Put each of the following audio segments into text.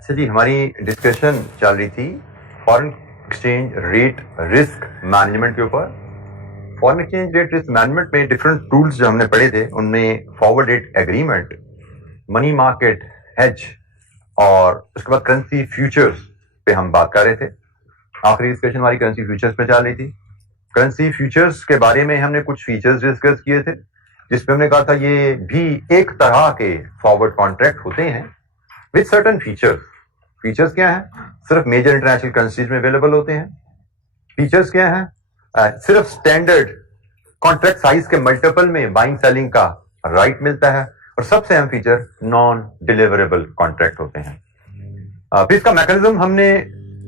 अच्छा जी, हमारी डिस्कशन चल रही थी foreign exchange rate risk management के ऊपर। Foreign exchange rate risk management में डिफरेंट टूल्स जो हमने पढ़े थे उनमें forward rate agreement, money market hedge और उसके बाद करेंसी फ्यूचर्स पे हम बात कर रहे थे। आखिरी डिस्कशन हमारी करेंसी फ्यूचर्स पे चल रही थी। करेंसी फ्यूचर्स के बारे में हमने कुछ फीचर्स डिस्कस किए थे, जिसपे हमने कहा था ये भी एक तरह के फॉरवर्ड कॉन्ट्रैक्ट होते हैं विद सर्टेन फीचर्स। फीचर्स क्या है? सिर्फ मेजर इंटरनेशनल करेंसीज में अवेलेबल होते हैं। फीचर्स क्या है? सिर्फ स्टैंडर्ड कॉन्ट्रैक्ट साइज के मल्टीपल में बाइंग सेलिंग का राइट मिलता है। और सबसे अहम फीचर नॉन डिलीवरेबल कॉन्ट्रैक्ट होते हैं। फिर इसका मैकेनिज्म हमने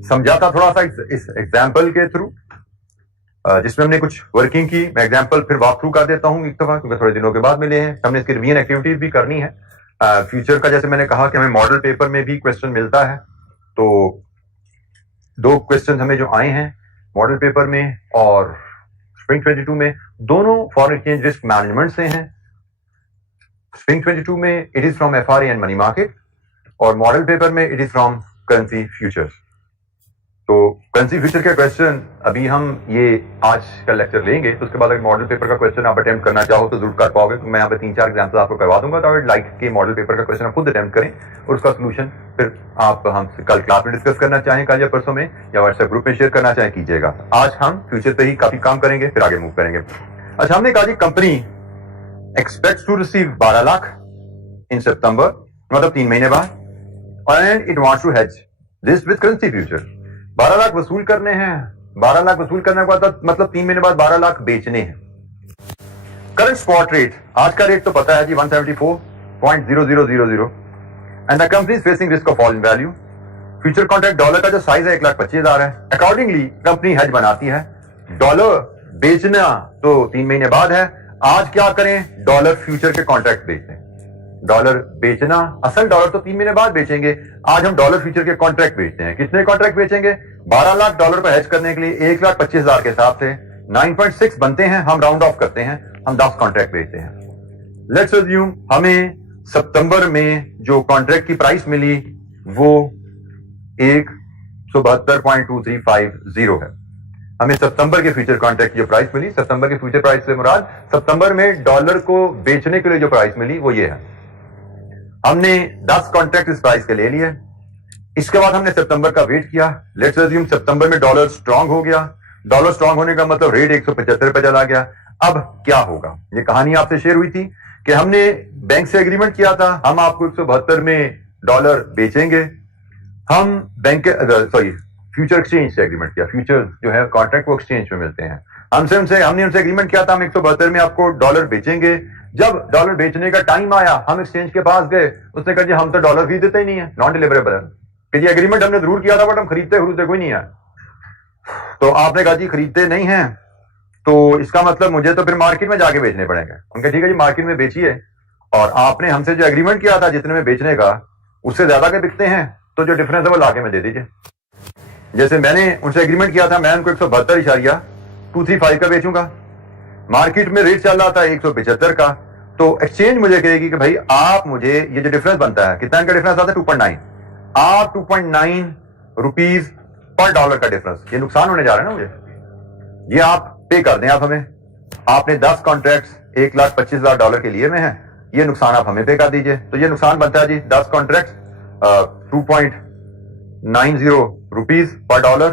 समझा था थोड़ा सा इस एग्जाम्पल के थ्रू, जिसमें हमने कुछ वर्किंग की। मैं एग्जाम्पल फिर वॉक थ्रू कर देता हूं एक दफा, क्योंकि थोड़े दिनों के बाद मिले हैं। हमने इसकी रिवीजन एक्टिविटीज भी करनी है। फ्यूचर का जैसे मैंने कहा कि हमें मॉडल पेपर में भी क्वेश्चन मिलता है, तो 2 क्वेश्चन हमें जो आए हैं मॉडल पेपर में और स्प्रिंग 22 में, दोनों फॉरेन एक्सचेंज रिस्क मैनेजमेंट से हैं। स्प्रिंग 22 में it is from FRA and money market, और मॉडल पेपर में it is from currency futures. तो करेंसी फ्यूचर के क्वेश्चन अभी हम ये आज का लेक्चर लेंगे, तो उसके बाद अगर मॉडल पेपर का क्वेश्चन आप अटेम्प्ट करना चाहो तो जरूर कर पाओगे। मैं यहाँ पे 3-4 एग्जाम्पल आपको करवा दूंगा, तो आई लाइक के मॉडल पेपर का क्वेश्चन आप खुद अटेम्प्ट करें और उसका सोल्यूशन फिर आप हमसे कल क्लास में डिस्कस करना चाहें, कल या परसों में, या व्हाट्सएप ग्रुप में शेयर करना चाहें कीजिएगा। आज हम फ्यूचर पे ही काफी काम करेंगे, फिर आगे मूव करेंगे। अच्छा, हमने कहा जी company expects to receive 12 lakh in September, मतलब 3 महीने बाद, and it wants to hedge this with currency future. 12 lakh वसूल करने हैं। 12 लाख वसूल करने के बाद मतलब 3 महीने बाद 12 लाख बेचने हैं। करंट स्पॉट रेट, आज का रेट तो पता है जी 174.0000, and the company is facing risk of fall in value. Future contract dollar का जो साइज है 1,25,000 है। अकॉर्डिंगली कंपनी हेज बनाती है। डॉलर बेचना तो 3 महीने बाद है। आज क्या करें? डॉलर फ्यूचर के कॉन्ट्रैक्ट बेचते हैं। डॉलर बेचना, असल डॉलर तो 3 महीने बाद बेचेंगे। आज हम डॉलर फ्यूचर के कॉन्ट्रैक्ट बेचते हैं। कितने कॉन्ट्रैक्ट बेचेंगे? 12 लाख डॉलर पर हेज करने के लिए 1,25,000 के हिसाब से 9.6 बनते हैं। हम राउंड ऑफ करते हैं, हम 10 कॉन्ट्रैक्ट बेचते हैं। लेट्स अज्यूम हमें सितंबर में जो कॉन्ट्रैक्ट की प्राइस मिली वो 172.2350 है। हमें सितंबर के फ्यूचर कॉन्ट्रैक्ट की जो प्राइस मिली, सितंबर के फ्यूचर प्राइस से मुराद सितंबर में डॉलर को बेचने के लिए जो प्राइस मिली वो ये है। हमने 10 कॉन्ट्रैक्ट इस प्राइस के ले लिए। इसके बाद हमने सितंबर का वेट किया। लेट्स अज्यूम सितंबर में डॉलर स्ट्रांग हो गया। डॉलर स्ट्रांग होने का मतलब रेट 175 पे चला गया। अब क्या होगा? ये कहानी आपसे शेयर हुई थी कि हमने बैंक से एग्रीमेंट किया था, हम आपको 172 में डॉलर बेचेंगे। हम बैंक के फ्यूचर एक्सचेंज से एग्रीमेंट किया। फ्यूचर जो है कॉन्ट्रैक्ट वो एक्सचेंज में मिलते हैं। हमने उनसे एग्रीमेंट किया था हम 172 में आपको डॉलर बेचेंगे। जब डॉलर बेचने का टाइम आया, हम एक्सचेंज के पास गए, उसने कहा जी हम तो डॉलर खरीदते ही नहीं है, नॉन डिलीवरेबल है। कि एग्रीमेंट हमने जरूर किया था बट हम खरीदते कोई नहीं है। तो आपने कहा जी खरीदते नहीं है, तो इसका मतलब मुझे तो फिर मार्केट में जाके बेचने पड़ेंगे। उनका ठीक है जी मार्केट में बेचिए, और आपने हमसे जो एग्रीमेंट किया था जितने में बेचने का उससे ज्यादा के बिकते हैं तो जो डिफरेंस है वो लाके में दे दीजिए। जैसे मैंने उनसे एग्रीमेंट किया था, मैं उनको 172.235 का बेचूंगा। मार्केट में रेट चल रहा था 175 का, तो एक्सचेंज मुझे कहेगी कि भाई आप मुझे ये जो डिफरेंस बनता है, कितना इनका डिफरेंस आता है? 2.9। आप 2.9 रुपीज पर डॉलर का डिफरेंस, ये नुकसान होने जा रहा है ना मुझे, ये आप पे कर दें। आप हमें, आपने 10 कॉन्ट्रैक्ट्स $1,25,000 के लिए में है, ये नुकसान आप हमें पे कर दीजिए। तो ये नुकसान बनता है जी 10 कॉन्ट्रैक्ट 2.90 रुपीज पर डॉलर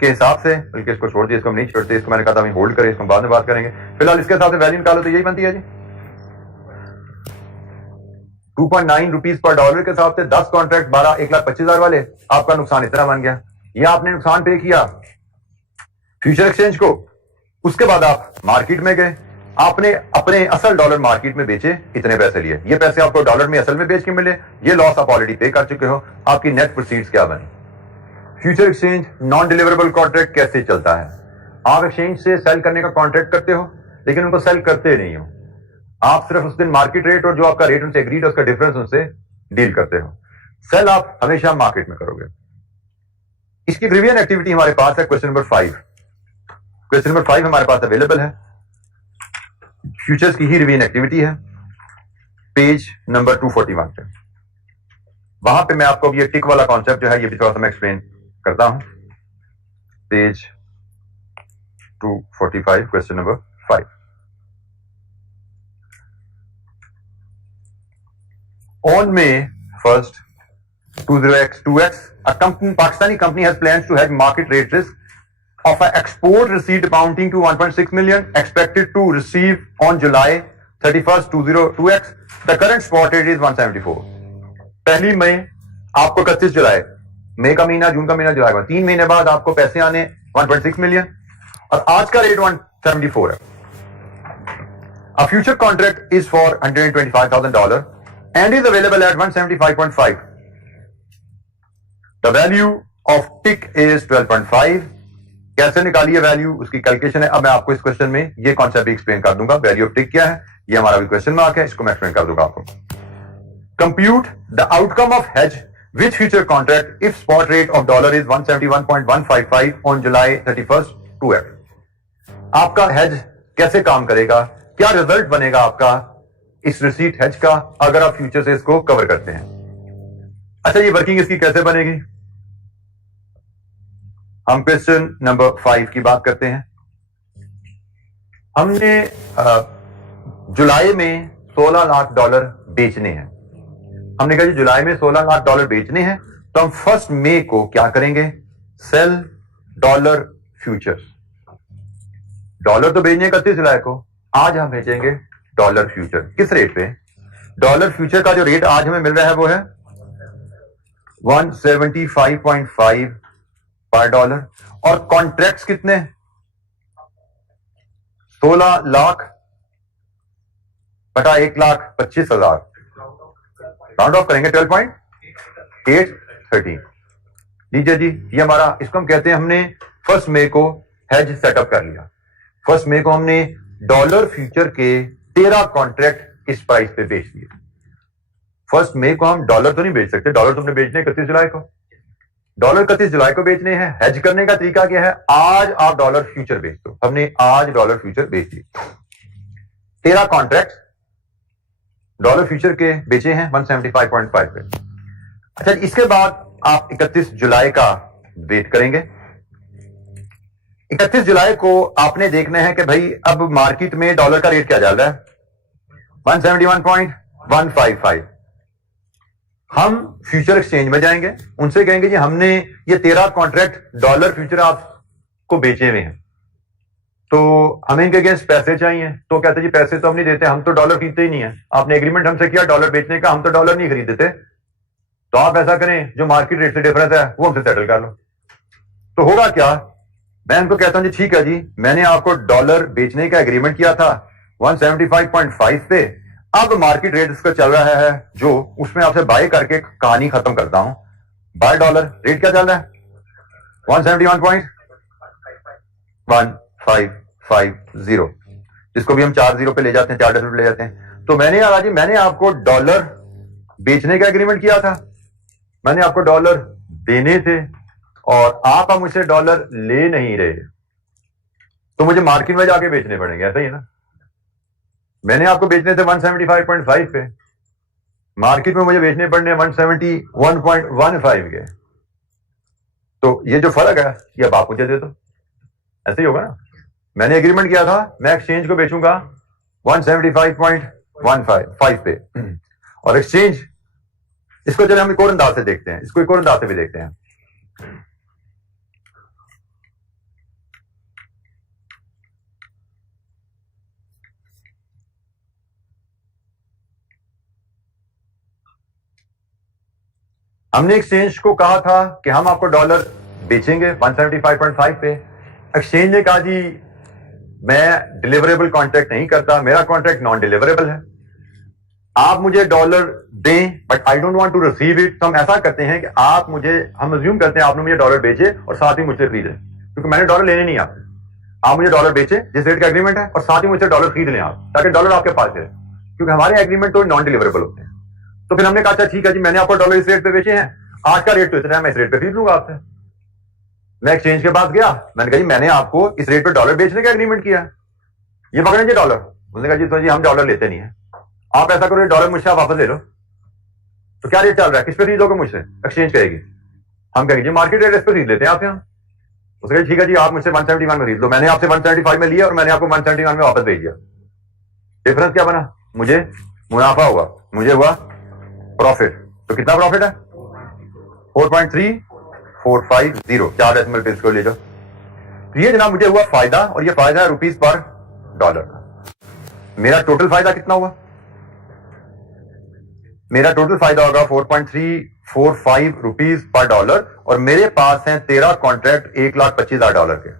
के हिसाब से। बल्कि इसको छोड़ दिए, इसको हम नहीं छोड़ते, इसको मैंने कहा था हम होल्ड करें, इसको बाद में बात करेंगे। फिलहाल इसके हिसाब से वैल्यू निकालो तो यही बनती है जी 2.9 रुपीज पर डॉलर के हिसाब से 10 कॉन्ट्रैक्ट 1,25,000 वाले, आपका नुकसान इतना बन गया। ये आपने नुकसान पे किया फ्यूचर एक्सचेंज को। उसके बाद आप मार्केट में गए, आपने अपने असल डॉलर मार्केट में बेचे, इतने पैसे लिए। ये पैसे आपको डॉलर में असल में बेच के मिले, ये लॉस आप ऑलरेडी पे कर चुके हो। आपकी नेट प्रोसीड्स क्या बनी? Future exchange non deliverable contract कैसे चलता है? आप एक्सचेंज से सेल करने का कॉन्ट्रैक्ट करते हो, लेकिन उनको सेल करते नहीं हो। आप सिर्फ उस दिन मार्केट रेट और जो आपका रेट उनसे एग्रीड है उसका डिफरेंस उनसे डील करते हो। सेल आप हमेशा मार्केट में करोगे। इसकी रिवीजन एक्टिविटी हमारे पास है क्वेश्चन नंबर 5। क्वेश्चन नंबर 5 हमारे पास अवेलेबल है, फ्यूचर्स की ही रिवीजन एक्टिविटी है, पेज नंबर 241 पे। वहां पे मैं आपको अब ये टिक वाला कॉन्सेप्ट जो है ये भी थोड़ा सा मैं एक्सप्लेन करता हूं. Page 245, question number 5. On May 1st, 20x, a Pakistani company has plans to hedge market rate risk of an export receipt amounting to 1.6 million, expected to receive on July 31st, 2002x. The current spot rate is 174. पहली मई आपको 31 जुलाई, मई का महीना, जून का महीना, जुलाई का, 3 महीने बाद आपको पैसे आने 1.6 मिलियन और आज का रेट 174 है. A future contract is for $125,000 and is available at 175.5. The value of tick is 12.5. कैसे निकालिए वैल्यू, उसकी कैलकुलेशन है. अब मैं आपको इस क्वेश्चन में ये कॉन्सेप्ट एक्सप्लेन कर दूंगा. वैल्यू ऑफ टिक क्या है, ये हमारा भी क्वेश्चन मार्क है, इसको मैं एक्सप्लेन कर दूंगा आपको. Compute the outcome of hedge which future contract if spot rate of dollar is 171.155 on July 31st 2x. आपका हेज कैसे काम करेगा, क्या रिजल्ट बनेगा आपका इस रिसीट हेज का अगर आप फ्यूचर से इसको कवर करते हैं. अच्छा, ये वर्किंग इसकी कैसे बनेगी, हम क्वेश्चन नंबर 5 की बात करते हैं. हमने जुलाई में $16 लाख बेचने हैं. हमने कहा जी जुलाई में $16 लाख बेचने हैं, तो हम 1 मई को क्या करेंगे, सेल डॉलर फ्यूचर्स. डॉलर तो बेचने 31 जुलाई को, आज हम बेचेंगे डॉलर फ्यूचर. किस रेट पे, डॉलर फ्यूचर का जो रेट आज हमें मिल रहा है वो है 175.5 पर डॉलर और कॉन्ट्रैक्ट्स कितने, 16 लाख बटा 1,25,000, राउंड ऑफ करेंगे 12.830. लीजिए जी, ये हमारा, इसको हम कहते हैं हमने 1 मई को हेज सेटअप कर लिया. 1 मई को हमने डॉलर फ्यूचर के 13 कॉन्ट्रैक्ट इस प्राइस पे बेच दिए. 1 मई को हम डॉलर तो नहीं बेच सकते, डॉलर तुमने बेचने 31 जुलाई को, डॉलर 31 जुलाई को बेचने हैं. हेज करने का तरीका क्या है, आज आप डॉलर फ्यूचर बेच दो. हमने आज डॉलर फ्यूचर बेच दिए, 13 कॉन्ट्रैक्ट डॉलर फ्यूचर के बेचे हैं 175.5 पे. अच्छा, इसके बाद आप 31 जुलाई का वेट करेंगे. 31 जुलाई को आपने देखना है कि भाई अब मार्केट में डॉलर का रेट क्या चल रहा है, 171.155. हम फ्यूचर एक्सचेंज में जाएंगे, उनसे कहेंगे जी हमने ये 13 कॉन्ट्रैक्ट डॉलर फ्यूचर आपको बेचे हुए हैं, तो हमें इनके अगेंस्ट पैसे चाहिए. तो कहते जी पैसे तो हम नहीं देते, हम तो डॉलर खरीदते ही नहीं है. आपने एग्रीमेंट हमसे किया डॉलर बेचने का, हम तो डॉलर नहीं खरीदते, तो आप ऐसा करें जो मार्केट रेट से डिफरेंस है वो हमसे सेटल कर लो. तो होगा क्या, मैं इनको कहता हूं जी ठीक है जी, मैंने आपको डॉलर बेचने का एग्रीमेंट किया था 175.5 पे, अब मार्केट रेट इसका चल रहा है जो, उसमें आपसे बाय करके कहानी खत्म करता हूं. बाय डॉलर रेट क्या चल रहा है, 171.1550, जिसको भी हम 40 पे ले जाते हैं, 4 डेसिमल पे ले जाते हैं. तो मैंने यार जी, मैंने आपको डॉलर बेचने का एग्रीमेंट किया था, मैंने आपको डॉलर देने थे और आप अब मुझसे डॉलर ले नहीं रहे, तो मुझे मार्केट में जाके बेचने पड़ेंगे. ऐसा ही है ना, मैंने आपको बेचने थे 175.5 पे, मार्केट में मुझे बेचने पड़ने 171.15 के. तो ये जो फर्क है ये अब आप मुझे दे दो. ऐसे ही होगा ना, मैंने एग्रीमेंट किया था मैं एक्सचेंज को बेचूंगा 175.15 पे, और एक्सचेंज, इसको चले हम एक और अंदाज से देखते हैं, इसको एक और अंदाज से भी देखते हैं. हमने एक्सचेंज को कहा था कि हम आपको डॉलर बेचेंगे 175.5 पे. एक्सचेंज ने कहा जी मैं डिलीवरेबल कॉन्ट्रैक्ट नहीं करता, मेरा कॉन्ट्रैक्ट नॉन डिलीवरेबल है, आप मुझे डॉलर दें but I don't want to receive it. तो हम ऐसा करते हैं कि आप मुझे, हम अज्यूम करते हैं आपने मुझे डॉलर बेचे और साथ ही मुझसे खरीदे, क्योंकि मैंने डॉलर लेने नहीं आपसे, आप मुझे डॉलर बेचे जिस रेट का एग्रीमेंट है और साथ ही मुझसे डॉलर खरीद लें आप, ताकि डॉलर आपके पास है, क्योंकि हमारे एग्रीमेंट तो नॉन डिलीवरेबल होते हैं. तो फिर हमने कहा अच्छा ठीक है जी, मैंने आपको डॉलर इस रेट पे बेचे हैं, आज का रेट तो इतना है, मैं इस रेट पे खरीद लूंगा आपसे. मैं एक्सचेंज के पास गया, मैंने कहा जी मैंने आपको इस रेट पे डॉलर बेचने का एग्रीमेंट किया, ये पकड़े जी डॉलर. उन्होंने कहा जी तो जी हम डॉलर लेते नहीं है, आप ऐसा करो डॉलर मुझसे आप वापस ले लो. तो क्या रेट चल रहा है, किस पे खरीद लोगे मुझसे? एक्सचेंज कहेगी, हम कहेंगे जी मार्केट रेट इस पे खरीद लेते हैं आप यहाँ। उसके ठीक है जी, आप मुझसे 171 में खरीद लो, मैंने आपसे 175 में लिया और मैंने आपको 171 में वापस भेज दिया। डिफरेंस क्या बना? मुझे मुनाफा हुआ, मुझे हुआ प्रॉफिट। तो कितना प्रॉफिट है? 4.3450। 4 डेसिमल प्लेस को ले जाओ। तो ये जनाब मुझे हुआ फायदा, और ये फायदा है रुपीस पर डॉलर का। मेरा टोटल फायदा कितना हुआ? मेरा टोटल फायदा होगा 4.345 रुपीस पर डॉलर, और मेरे पास हैं 13 कॉन्ट्रैक्ट $1,25,000 के।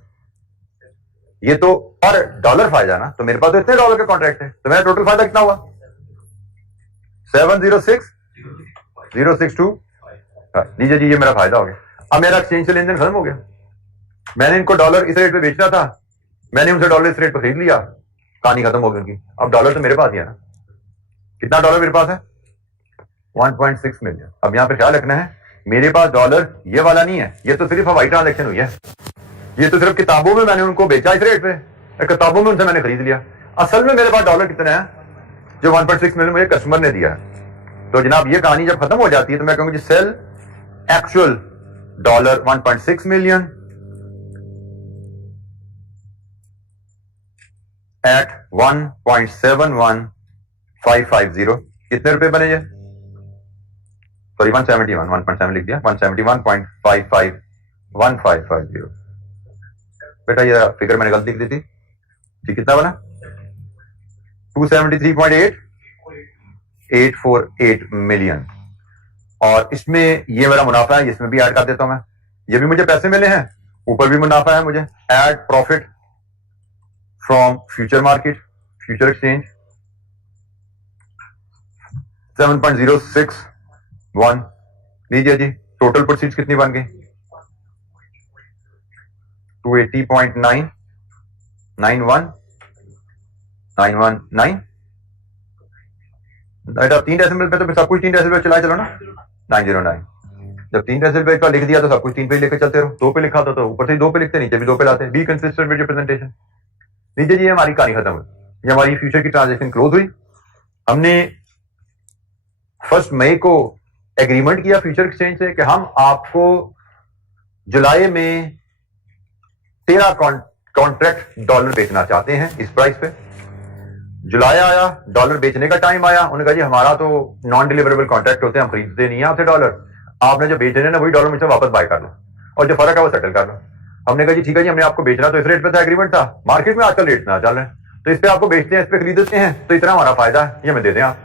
ये तो पर डॉलर फायदा ना, तो मेरे पास तो इतने डॉलर के कॉन्ट्रैक्ट है, तो मेरा टोटल फायदा कितना हुआ? 706,062। लीजिए जी, ये मेरा फायदा हो गया। अब मेरा एक्सचेंज से लेन देन खत्म हो गया। मैंने इनको डॉलर इस रेट पे बेचना था, मैंने उनसे डॉलर इस रेट पे खरीद लिया, कहानी खत्म हो गई उनकी। अब डॉलर तो मेरे पास ही है ना। कितना डॉलर मेरे पास है? 1.6 मिलियन। अब यहां पे ख्याल रखना है, मेरे पास डॉलर ये वाला नहीं है, ये तो सिर्फ हवाई ट्रांजेक्शन हुई है। ये तो सिर्फ किताबों में मैंने उनको बेचा इस रेट पे, किताबों में उनसे मैंने खरीद लिया। असल में मेरे पास डॉलर कितने हैं जो 1.6 मिलियन मुझे कस्टमर ने दिया है। तो जनाब ये कहानी जब खत्म हो जाती है तो मैं कहूंगा जी sell actual dollar 1.6 million at 1.71550। कितने रुपए बने ये? सॉरी 171, 1.7 लिख दिया, 171.551550। बेटा ये फिगर मैंने गलती लिख दी थी। ठीक, कितना बना? 273.848 मिलियन। और इसमें ये मेरा मुनाफा है, इसमें भी ऐड कर देता हूं मैं। ये भी मुझे पैसे मिले हैं, ऊपर भी मुनाफा है मुझे। Add profit from future market, future exchange 7.061। लीजिए जी, टोटल प्रोसीड्स कितनी बन गई? 280.91919। बेटा 3 डेसिमल पे तो सब कुछ 3 डेसिमल चलाए चलो ना। 909। जब 3 डेसिमल का लिख दिया तो सब कुछ 3 पे लेकर चलते रहो। 2 पे लिखा था तो ऊपर से 2 पे लिखते, नीचे भी 2 पे लाते। Be consistent with representation. लीजिए जी, हमारी कहानी खत्म हुई। ये हमारी फ्यूचर की ट्रांजेक्शन क्लोज हुई। हमने 1 मई को एग्रीमेंट किया फ्यूचर एक्सचेंज से कि हम आपको जुलाई में 13 कॉन्ट्रैक्ट डॉलर बेचना चाहते हैं इस प्राइस पे। जुलाई आया, डॉलर बेचने का टाइम आया, उन्होंने कहा जी हमारा तो नॉन डिलीवरेबल कॉन्ट्रैक्ट होते हैं, हम खरीदते नहीं है आपसे डॉलर, आपने जो बेचने ना वही डॉलर मुझसे वापस बाय कर लो और जो फर्क है वो सेटल कर लो। हमने कहा जी ठीक है जी, हमने आपको बेचना तो इस रेट पे था, एग्रीमेंट था, मार्केट में आजकल रेट ना चल रहे हैं तो इस पे आपको बेचते हैं, इस पे खरीदते हैं, तो इतना हमारा फायदा है, ये हमें दे दें आप।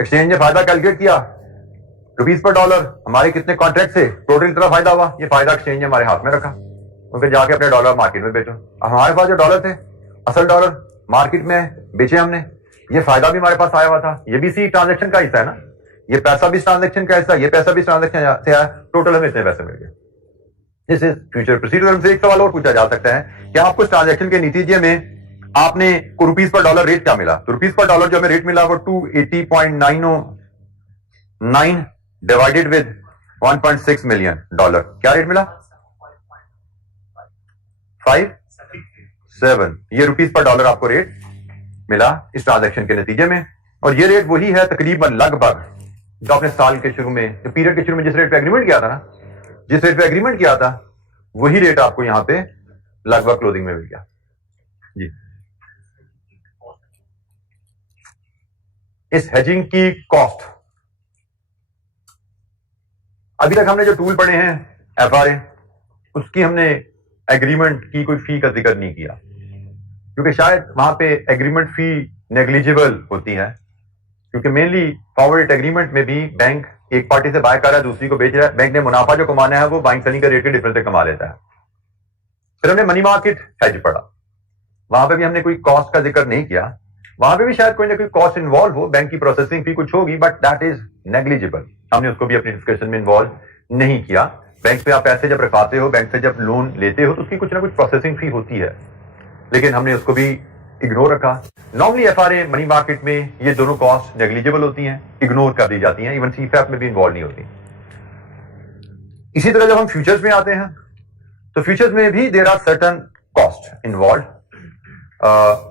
एक्सचेंज ने फायदा कैलकुलेट किया रुपीस पर डॉलर, हमारे कितने कॉन्ट्रैक्ट से टोटल इतना फायदा हुआ, ये फायदा एक्सचेंज ने हमारे हाथ में रखा, उनके जाके अपने डॉलर मार्केट में बेचो। हमारे पास जो डॉलर थे, असल डॉलर मार्केट में बेचे हमने, ये फायदा भी हमारे पास आया हुआ था, ये भी इसी ट्रांजेक्शन का हिस्सा है ना, ये पैसा भी ट्रांजेक्शन का हिस्सा, ये पैसा भी ट्रांजेक्शन से आया, टोटल हमें इतने पैसे मिल गए। This is future procedure. हमसे एक सवाल और पूछा जा सकता है कि आपको ट्रांजेक्शन के नतीजे में आपने को रुपीस पर डॉलर रेट क्या मिला? तो रुपीस पर डॉलर जो हमें रेट मिला वो 280.909 डिवाइडेड विद 1.6 मिलियन डॉलर, क्या रेट मिला? 57। ये रुपीस पर डॉलर आपको रेट मिला इस ट्रांजैक्शन के नतीजे में, और ये रेट वही है तकरीबन लगभग जो आपने साल के शुरू में, जो पीरियड के शुरू में जिस रेट पे एग्रीमेंट किया था ना, जिस रेट पे एग्रीमेंट किया था वही रेट आपको यहां पे लगभग क्लोजिंग में मिल गया जी। इस हेजिंग की कॉस्ट, अभी तक हमने जो टूल पढ़े हैं एफआरए, उसकी हमने एग्रीमेंट की कोई फी का जिक्र नहीं किया, क्योंकि शायद वहां पे एग्रीमेंट फी नेग्लिजिबल होती है, क्योंकि मेनली फॉरवर्ड एग्रीमेंट में भी बैंक एक पार्टी से बाय कर रहा है, दूसरी को बेच रहा है, बैंक ने मुनाफा जो कमाना है वो बाइंग सेलिंग के रेट के डिफरेंस से कमा लेता है। फिर हमने मनी मार्केट हेज पढ़ा, वहां पे भी हमने कोई कॉस्ट का जिक्र नहीं किया, वहां पे भी शायद कोई ना कोई कॉस्ट इन्वॉल्व हो, बैंक की प्रोसेसिंग फी कुछ होगी, बट दैट इज नेग्लिजिबल, हमने उसको भी अपनी डिस्कशन में इन्वॉल्व नहीं किया। बैंक पे आप पैसे जब रखवाते हो, बैंक से जब लोन लेते हो तो उसकी कुछ ना कुछ प्रोसेसिंग फी होती है, लेकिन हमने उसको भी इग्नोर रखा। नॉर्मली एफआरए मनी मार्केट में ये दोनों कॉस्ट नेग्लिजिबल होती हैं, इग्नोर कर दी जाती हैं, इवन सीफैप में भी इन्वॉल्व नहीं होती। इसी तरह जब हम फ्यूचर्स में आते हैं तो फ्यूचर्स में भी there are certain cost involve,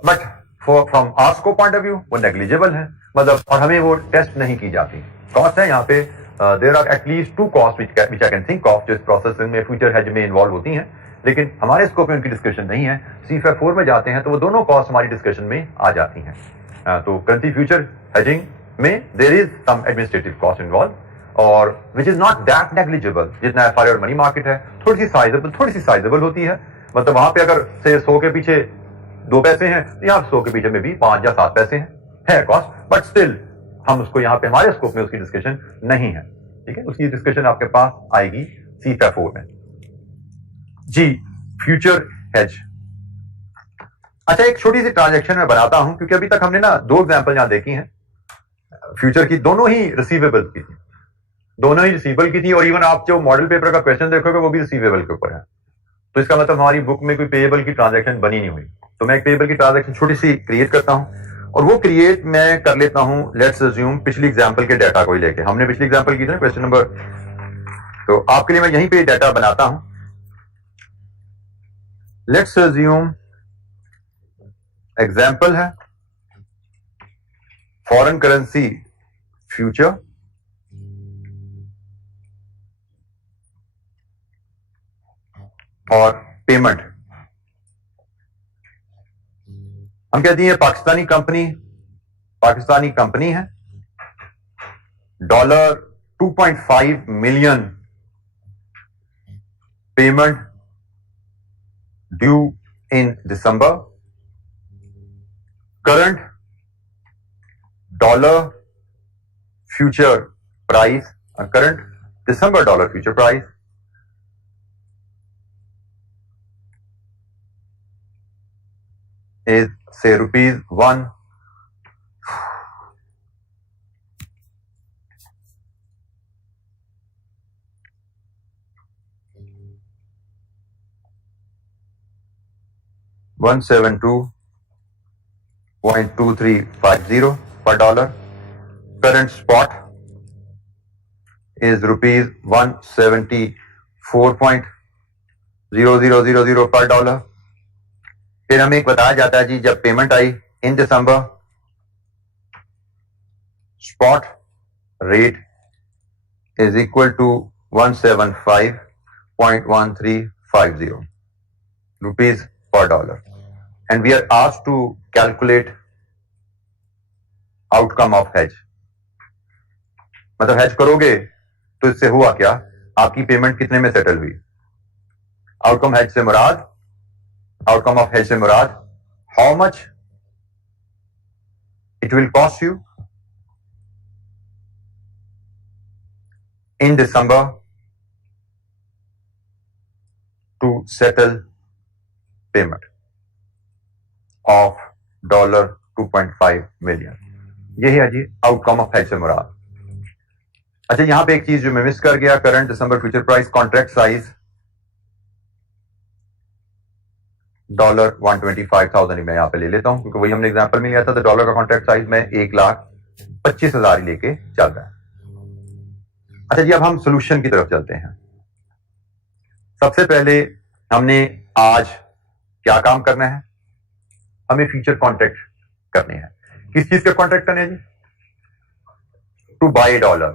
but from our scope point of view वो नेग्लिजिबल है, मतलब, और हमें वो टेस्ट नहीं की जाती। कॉस्ट है यहाँ पे there are at least 2 cost which I can think of जो इस प्रोसेसिंग में फ्यूचर हेज में इन्वॉल्व होती हैं, लेकिन हमारे स्कोप में उनकी डिस्कशन नहीं है। CFAP 4 में जाते हैं तो वो दोनों कॉस्ट हमारी डिस्कशन में आ जाती हैं। तो करेंसी फ्यूचर हेजिंग में there is some administrative cost involve और which is not that negligible. जितना FRA और मनी मार्केट है थोड़ी सी साइजेबल होती है। मतलब वहां पे अगर से 100 के पीछे 2 पैसे हैं, यहाँ 100 के पीछे में भी 5 या 7 पैसे है कॉस्ट, बट स्टिल हम उसको यहाँ पे हमारे स्कोप में उसकी डिस्कशन नहीं है। ठीक है, उसकी डिस्कशन आपके पास आएगी CFAP 4 में। जी, फ्यूचर हेज। अच्छा, एक छोटी सी ट्रांजैक्शन मैं बनाता हूं क्योंकि अभी तक हमने ना 2 एग्जांपल यहां देखी हैं फ्यूचर की, दोनों ही रिसीवेबल की थी, दोनों ही रिसीवेबल की थी। और इवन आप जो मॉडल पेपर का क्वेश्चन देखोगे वो भी रिसीवेबल के ऊपर है। तो इसका मतलब हमारी बुक में कोई पेएबल की ट्रांजैक्शन बनी नहीं हुई। तो मैं एक पेएबल की ट्रांजैक्शन छोटी सी क्रिएट करता हूं और वो क्रिएट मैं कर लेता हूं, लेट्स अज्यूम पिछली एग्जांपल के डाटा को ही लेके। हमने पिछली एग्जांपल की थी ना क्वेश्चन नंबर, तो आपके लिए मैं यहीं पे डाटा बनाता हूं। लेट्स अज्यूम एग्जांपल है फॉरेन करेंसी फ्यूचर और पेमेंट। हम कहती हैं पाकिस्तानी कंपनी है, $2.5 million payment due in December. Current dollar future price, current December dollar future price is say ₹1. $172.2350 per dollar. Current spot is ₹174.0000 per dollar. फिर हमें एक बताया जाता है जी जब payment I in December, spot rate is equal to 175.1350 rupees per dollar and we are asked to calculate outcome of hedge. मतलब hedge करोगे तो इससे हुआ क्या, आपकी पेमेंट कितने में सेटल हुई। आउटकम हेज से मुराद, आउटकम ऑफ हेज से मुराद how much it will cost you in December to settle payment of $2.5 million. यही है जी आउटकम ऑफ हेज से मुराद। अच्छा, यहां पे एक चीज जो मैं मिस कर गया, करंट दिसंबर फ्यूचर प्राइस कॉन्ट्रैक्ट साइज $125,000 मैं यहां पे ले लेता हूं क्योंकि वही हमने एग्जांपल में लिया था। तो डॉलर का कॉन्ट्रैक्ट साइज में 1,25,000 ही लेके चल रहा है। अच्छा जी, अब हम सोल्यूशन की तरफ चलते हैं। सबसे पहले हमने आज क्या काम करना है, हमें फ्यूचर कॉन्ट्रैक्ट करने हैं। किस चीज के कॉन्ट्रैक्ट करने हैं जी, to buy dollar.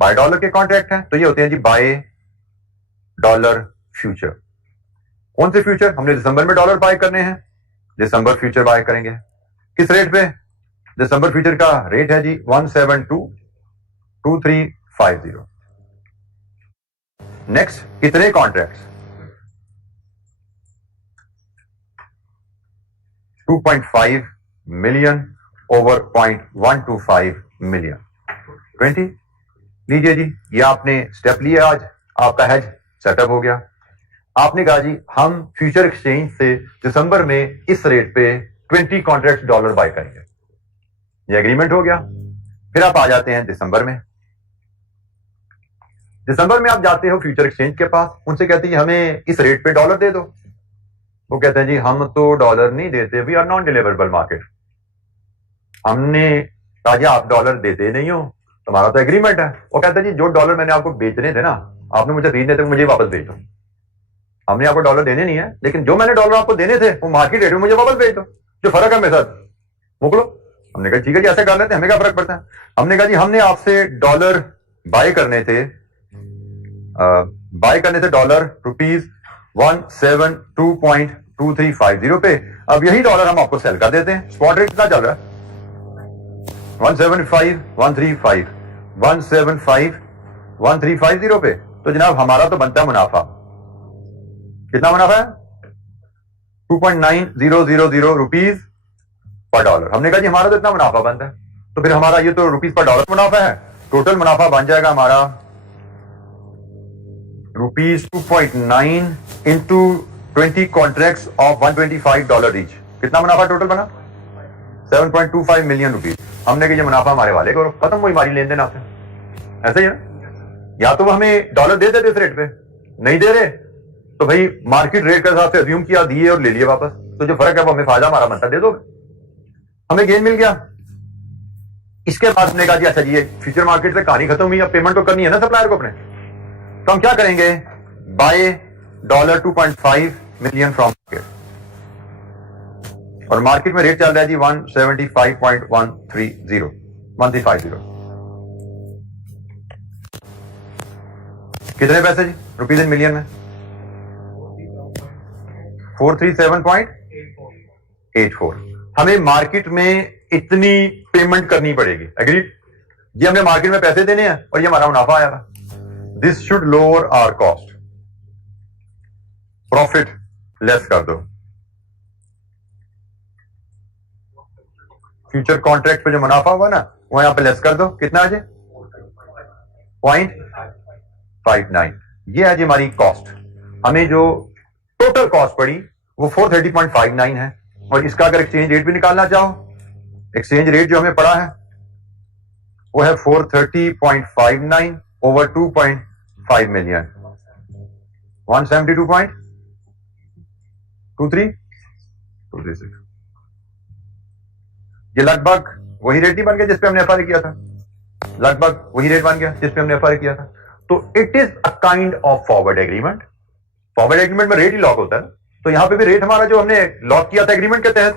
Buy dollar के कॉन्ट्रैक्ट हैं तो ये होते हैं जी बाय डॉलर फ्यूचर। कौन से फ्यूचर, हमने दिसंबर में डॉलर बाय करने हैं, दिसंबर फ्यूचर बाय करेंगे। किस रेट पे, दिसंबर फ्यूचर का रेट है जी 172.2350। नेक्स्ट, कितने कॉन्ट्रैक्ट्स, 2.5 मिलियन ओवर 0.125 मिलियन 20। लीजिए जी, ये आपने स्टेप लिया, आज आपका हेज सेटअप हो गया। आपने कहा जी हम फ्यूचर एक्सचेंज से दिसंबर में इस रेट पे 20 कॉन्ट्रैक्ट डॉलर बाय करेंगे, ये एग्रीमेंट हो गया। फिर आप आ जाते हैं दिसंबर में। दिसंबर में आप जाते हो फ्यूचर एक्सचेंज के पास, उनसे कहते हैं हमें इस रेट पे डॉलर दे दो। वो कहते हैं जी हम तो डॉलर नहीं देते, we are non deliverable market. हमने कहा जी आप डॉलर देते नहीं हो, तुम्हारा तो एग्रीमेंट है। वो कहते हैं जी जो डॉलर मैंने आपको बेचने थे ना, आपने मुझे खरीदने थे, मुझे वापस भेज दो। हमने आपको डॉलर देने नहीं है, लेकिन जो मैंने डॉलर आपको देने थे वो मार्केट रेट में मुझे वापस भेज दो, जो फर्क है मेरे साथ मोकलो। हमने कहा ठीक है जी ऐसे कर लेते हैं, हमें क्या फर्क पड़ता है। हमने कहा जी हमने आपसे डॉलर बाय करने थे डॉलर रुपीज 172.2350 पे, अब यही डॉलर हम आपको सेल कर देते हैं। स्पॉट रेट कितना चल रहा है 175,135 175,1350 पे। तो जनाब हमारा तो बनता है मुनाफा, कितना मुनाफा है 2.9000 रुपीज पर डॉलर। हमने कहा जी हमारा तो इतना मुनाफा बनता है, तो फिर हमारा ये तो रुपीज पर डॉलर मुनाफा है, टोटल मुनाफा बन जाएगा हमारा rupees 2.9 into 20 contracts of $125 each. कितना मुनाफा टोटल बना 7.25 मिलियन रुपीज। हमने कहा ये मुनाफा हमारे वाले को, खत्म हुई हमारी लेन देन आपसे। ऐसा ही है, या तो हमें डॉलर दे देते इस रेट पे, नहीं दे रहे तो भाई मार्केट रेट के हिसाब से अज्यूम किया, दिए और ले लिए वापस, तो जो फर्क है वो हमें फायदा हमारा बनता दे दोगे, हमें गेन मिल गया। इसके बाद हमने कहा जी अच्छा जी ये फ्यूचर मार्केट से कहानी खत्म हुई, अब पेमेंट तो करनी है ना सप्लायर को अपने, तो हम क्या करेंगे buy dollar 2.5 million from market, और मार्केट में रेट चल रहा है जी 175.130 कितने पैसे जी रुपीज इन मिलियन में 437.84। हमें मार्केट में इतनी पेमेंट करनी पड़ेगी, एग्रीड। ये हमने मार्केट में पैसे देने हैं और ये हमारा मुनाफा आया था। This should lower our cost, profit less कर दो। फ्यूचर कॉन्ट्रैक्ट पे जो मुनाफा हुआ ना वो यहां पे लेस कर दो, कितना है जी 0.59। ये है जी हमारी कॉस्ट। हमें जो टोटल कॉस्ट पड़ी वो 430.59 है, और इसका अगर एक्सचेंज रेट भी निकालना चाहो, एक्सचेंज रेट जो हमें पड़ा है वो है 430.59 ओवर 2.5 मिलियन 172.236। ये लगभग वही रेट नहीं बन गया जिस पे हमने एफआरए किया था, लगभग वही रेट बन गया जिस पे हमने एफआरए किया था। तो it is a kind of forward agreement. Forward agreement में रेट ही लॉक होता है, तो यहां पे भी रेट हमारा जो हमने लॉक किया था एग्रीमेंट के तहत,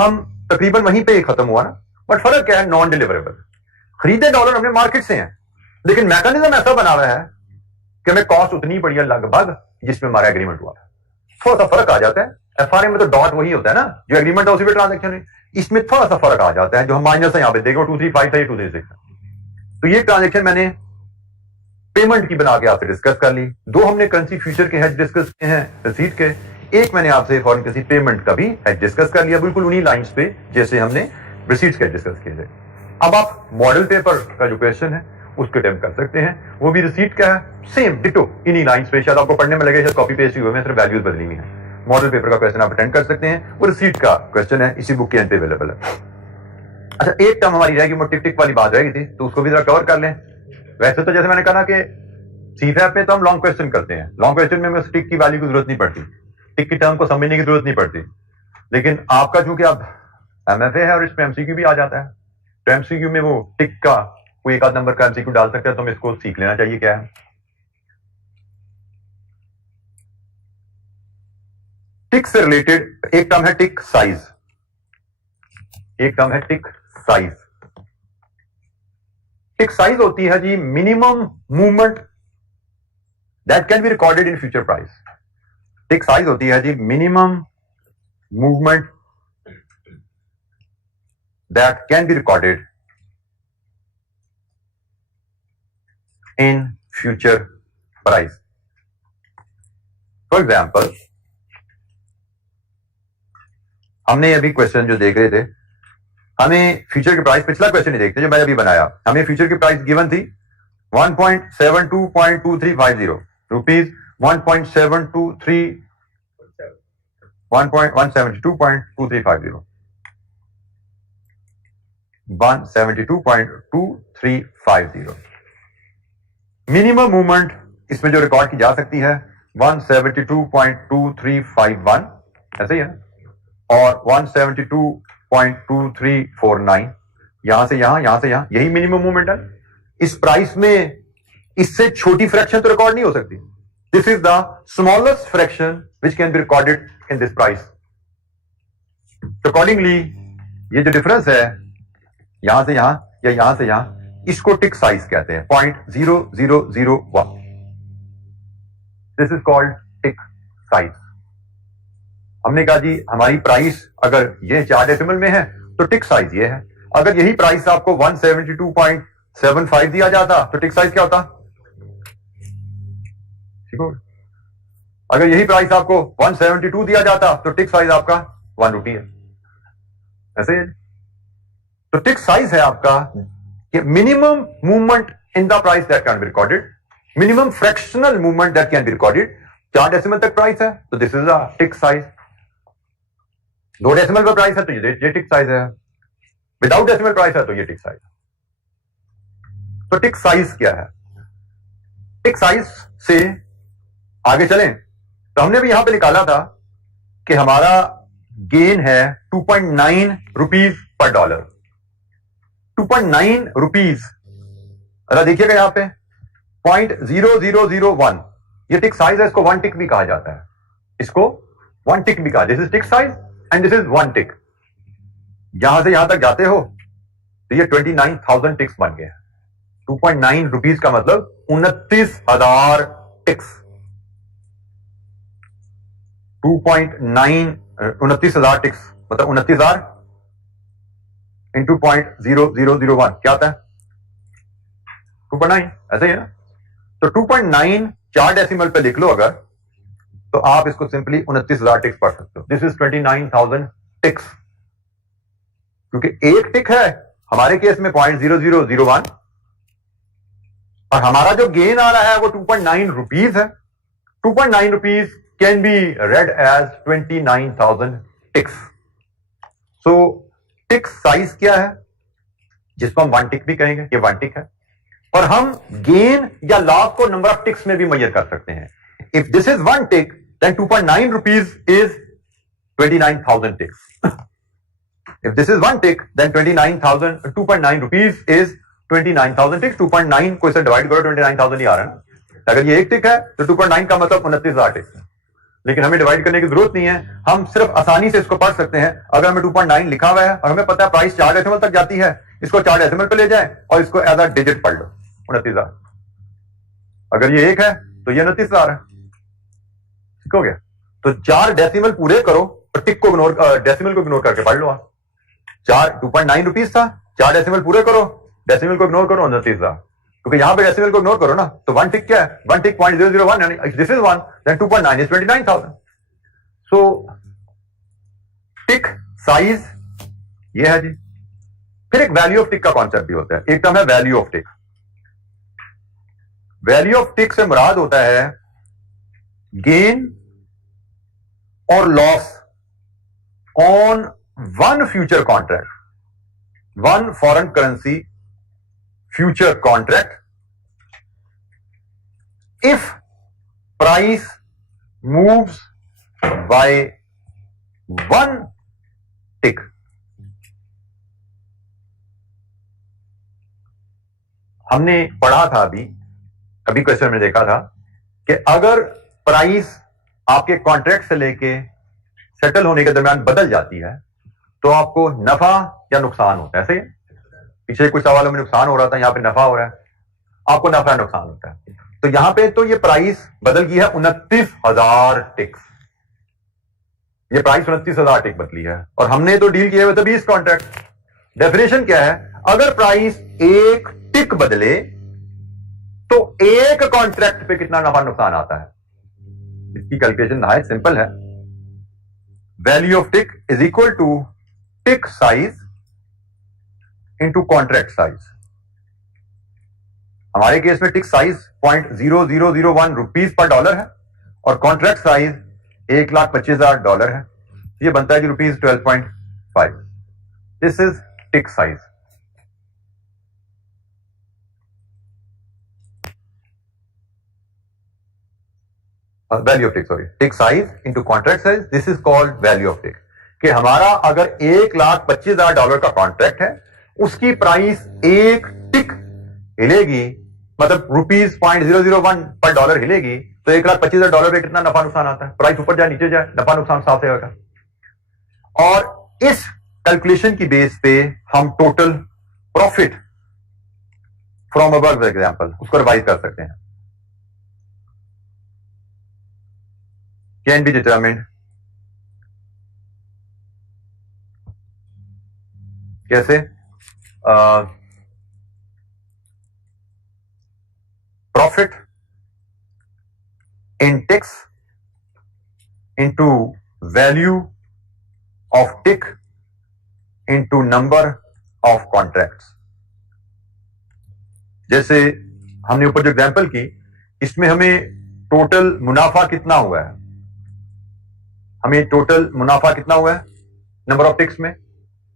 हम तकरीबन वहीं पे ही खत्म हुआ ना। बट फर्क क्या है, नॉन डिलीवरेबल। खरीदे डॉलर हमने मार्केट से हैं, लेकिन मैकेनिज्म ऐसा बना हुआ है कि हमें कॉस्ट उतनी पड़ी है लगभग जिसमें हमारा एग्रीमेंट हुआ। थोड़ा सा फर्क आ जाता है। एफआरए में तो डॉट वही होता है ना, जो एग्रीमेंट है उसी पे ट्रांजेक्शन है। इसमें थोड़ा सा फर्क आ जाता है, जो हम माइनस है यहाँ पे देखो 235 था, ये 236 है। तो ये ट्रांजेक्शन मैंने पेमेंट की बना के आपसे डिस्कस कर ली। दो हमने करेंसी फ्यूचर के हेज डिस्कस किए हैं रिसीट के, एक मैंने आपसे फॉरेन करेंसी पेमेंट का भी हेज डिस्कस कर लिया, बिल्कुल उन्हीं लाइंस पे जैसे हमने रिसीट्स के डिस्कस किए थे। अब आप मॉडल पेपर का जो क्वेश्चन है उसको अटेम्प्ट कर सकते हैं, वो भी रिसीट का है, सेम डिटो इन्हीं लाइंस पे। शायद आपको पढ़ने में लगे शायद कॉपी पेस्ट हुए में, सिर्फ वैल्यूज बदली हुई है। मॉडल पेपर का क्वेश्चन आप अटेंड कर सकते हैं, वो रिसीट का क्वेश्चन है, इसी बुक के एंड पे अवेलेबल है। अच्छा एक टर्म हमारी रहेगी, वो टिक टिक वाली बात रहेगी थी, तो उसको भी जरा कवर कर लें। वैसे तो जैसे मैंने कहा ना कि सीफैप पे तो हम लॉन्ग क्वेश्चन करते हैं, लॉन्ग क्वेश्चन में हमें टिक की वैल्यू की जरूरत नहीं पड़ती, टिक की टर्म को समझने की जरूरत नहीं पड़ती। लेकिन आपका चूंकि आप एमएफए है और इसमें एमसीक्यू भी आ जाता है, तो एमसीक्यू में वो टिक का कोई एक आध नंबर का एमसीक्यू डाल सकते हैं, तो हमें इसको सीख लेना चाहिए क्या है। टिक से रिलेटेड एक टर्म है टिक साइज, एक टर्म है टिक साइज। टिक साइज होती है जी minimum movement that can be recorded in future price. Tick size होती है जी minimum movement that can be recorded in future price. For example हमने अभी क्वेश्चन जो देख रहे थे, हमें फ्यूचर की प्राइस, पिछला क्वेश्चन ही देखते जो मैंने अभी बनाया, हमें फ्यूचर की प्राइस गिवन थी 1.72.2350 रुपीज 1.72.2350 172.2350। मिनिमम मूवमेंट इसमें जो रिकॉर्ड की जा सकती है 172.2351, ऐसे ही है, और 172.2349, यहां से यहां, यहां से यहां, यही मिनिमम मूवमेंट है। इस प्राइस में इससे छोटी फ्रैक्शन तो रिकॉर्ड नहीं हो सकती। This is the smallest fraction which can be recorded in this price. Accordingly ये जो डिफरेंस है यहां से यहां या यहां से यहां, इसको टिक साइज कहते हैं, 0.0001। This is called tick size. हमने कहा जी हमारी प्राइस अगर ये 4 डेसिमल में है तो टिक साइज ये है। अगर यही प्राइस आपको 172.75 दिया जाता तो टिक साइज क्या होता? ठीक हो? अगर यही प्राइस आपको 172 दिया जाता तो टिक साइज आपका 1 रुपी है। ऐसे ही तो टिक साइज है आपका minimum movement in the price that can be recorded, minimum fractional movement that can be recorded. 4 decimal तक प्राइस है तो this is a tick size. 2 decimal पर प्राइस है तो ये टिक साइज है, विदाउट डेसिमल प्राइस है तो ये टिक साइज। तो टिक साइज क्या है? टिक साइज से आगे चलें तो हमने भी यहां पे निकाला था कि हमारा गेन है 2.9 रुपीज पर डॉलर। 2.9 रुपीज, अगर देखिएगा यहां पे 0.0001, ये टिक साइज है, इसको 1 टिक भी कहा जाता है, इसको 1 टिक भी कहा। This is tick size and this is 1 टिक। यहां से यहां तक जाते हो तो ये 29,000 टिक्स बन गए। 2.9 रुपीज का मतलब 29,000 टिक्स। 29,000 टिक्स मतलब 29,000 इंटू 0.0001 क्या आता है? 2.9। ऐसा ही है ना? तो 2.9 4 डेसिमल पे लिख लो अगर, तो आप इसको सिंपली 29,000 टिक्स पढ़ सकते हो। दिस इज 29,000 टिक्स, क्योंकि एक टिक है हमारे केस में 0.0001 और हमारा जो गेन आ रहा है वो 2.9 रुपीज है। 2.9 rupees can be read as 29,000 ticks. So tick size क्या है, जिसको हम 1 टिक भी कहेंगे, ये 1 टिक है। और हम गेन या लॉस को नंबर ऑफ टिक्स में भी मेजर कर सकते हैं। If this is 1 tick then 2.9 rupees is 29,000 ticks. If this is 1 tick, then 2.9 rupees is 29,000 ticks। 2.9 को इसे डिवाइड करो 29,000 ही आ रहा है। अगर ये 1 टिक है तो 2.9 का मतलब 29,000 टिक्स है, लेकिन हमें डिवाइड करने की जरूरत नहीं है, हम सिर्फ आसानी से इसको पढ़ सकते हैं। अगर हमें 2.9 लिखा हुआ है और हमें पता है प्राइस 4 डेसिमल तक जाती है, इसको 4 डेसिमल पे ले जाए और इसको एज अ डिजिट पढ़ लो, 29,000। अगर ये 1 है तो ये 29,000 है। ठीक हो गया? तो 4 डेसिमल पूरे करो और टिक को इग्नोर, डेसिमल को इग्नोर करके पढ़ लो आप। 2.9 रुपीज था, 4 डेसिमल पूरे करो, डेसिमल को इग्नोर करो, 29,000। क्योंकि यहां पे डेसिमल को इग्नोर करो ना, तो 1 टिक क्या है? 1 टिक 0.001, यानी this is 1 then 2.9 is 29,000। So tick size ये है जी। फिर एक वैल्यू ऑफ टिक का कॉन्सेप्ट भी होता है, एक टर्म है value of tick. Value of tick से मुराद होता है गेन और loss on one future contract, one foreign currency future contract, if price moves by 1 tick, हमने पढ़ा था अभी क्वेश्चन में देखा था कि अगर प्राइस आपके कॉन्ट्रैक्ट से लेके सेटल होने के दरमियान बदल जाती है तो आपको नफा या नुकसान होता है। ऐसे ही पिछले कुछ सवालों में नुकसान हो रहा था, यहां पे नफा हो रहा है, आपको नफा नुकसान होता है। तो यहां पे तो ये प्राइस बदल गई है 29,000 टिक्स, ये प्राइस 29,000 टिक बदली है और हमने तो डील किए हुए थे 20 कॉन्ट्रैक्ट। डेफिनेशन क्या है? अगर प्राइस 1 टिक बदले तो 1 कॉन्ट्रैक्ट पे कितना नफा नुकसान आता है। इसकी कैलकुलेशन नहायत सिंपल है। Value of tick is equal to tick size into contract size. हमारे केस में tick size 0.0001 rupees per dollar है और कॉन्ट्रैक्ट साइज $1,25,000 है। ये बनता है जी rupees 12.5। This is tick size. Value of tick, sorry, tick size into contract size, this is called value of tick. कि हमारा अगर $1,25,000 का कॉन्ट्रैक्ट है, उसकी प्राइस 1 टिक हिलेगी, मतलब रुपीज 0.001 पर डॉलर हिलेगी, तो $1,25,000 पे कितना नफा नुकसान आता है। प्राइस ऊपर जाए नीचे जाए, नफा नुकसान साफ है होगा। और इस कैलकुलेशन की बेस पे हम total profit from above example, उसको रिवाइज कर सकते हैं। कैन बी डिटरमिन्ड कैसे? Profit in ticks into value of tick into number of contracts। जैसे हमने ऊपर जो एग्जांपल की, इसमें हमें टोटल मुनाफा कितना हुआ है, हमें टोटल मुनाफा कितना हुआ है नंबर ऑफ टिक्स में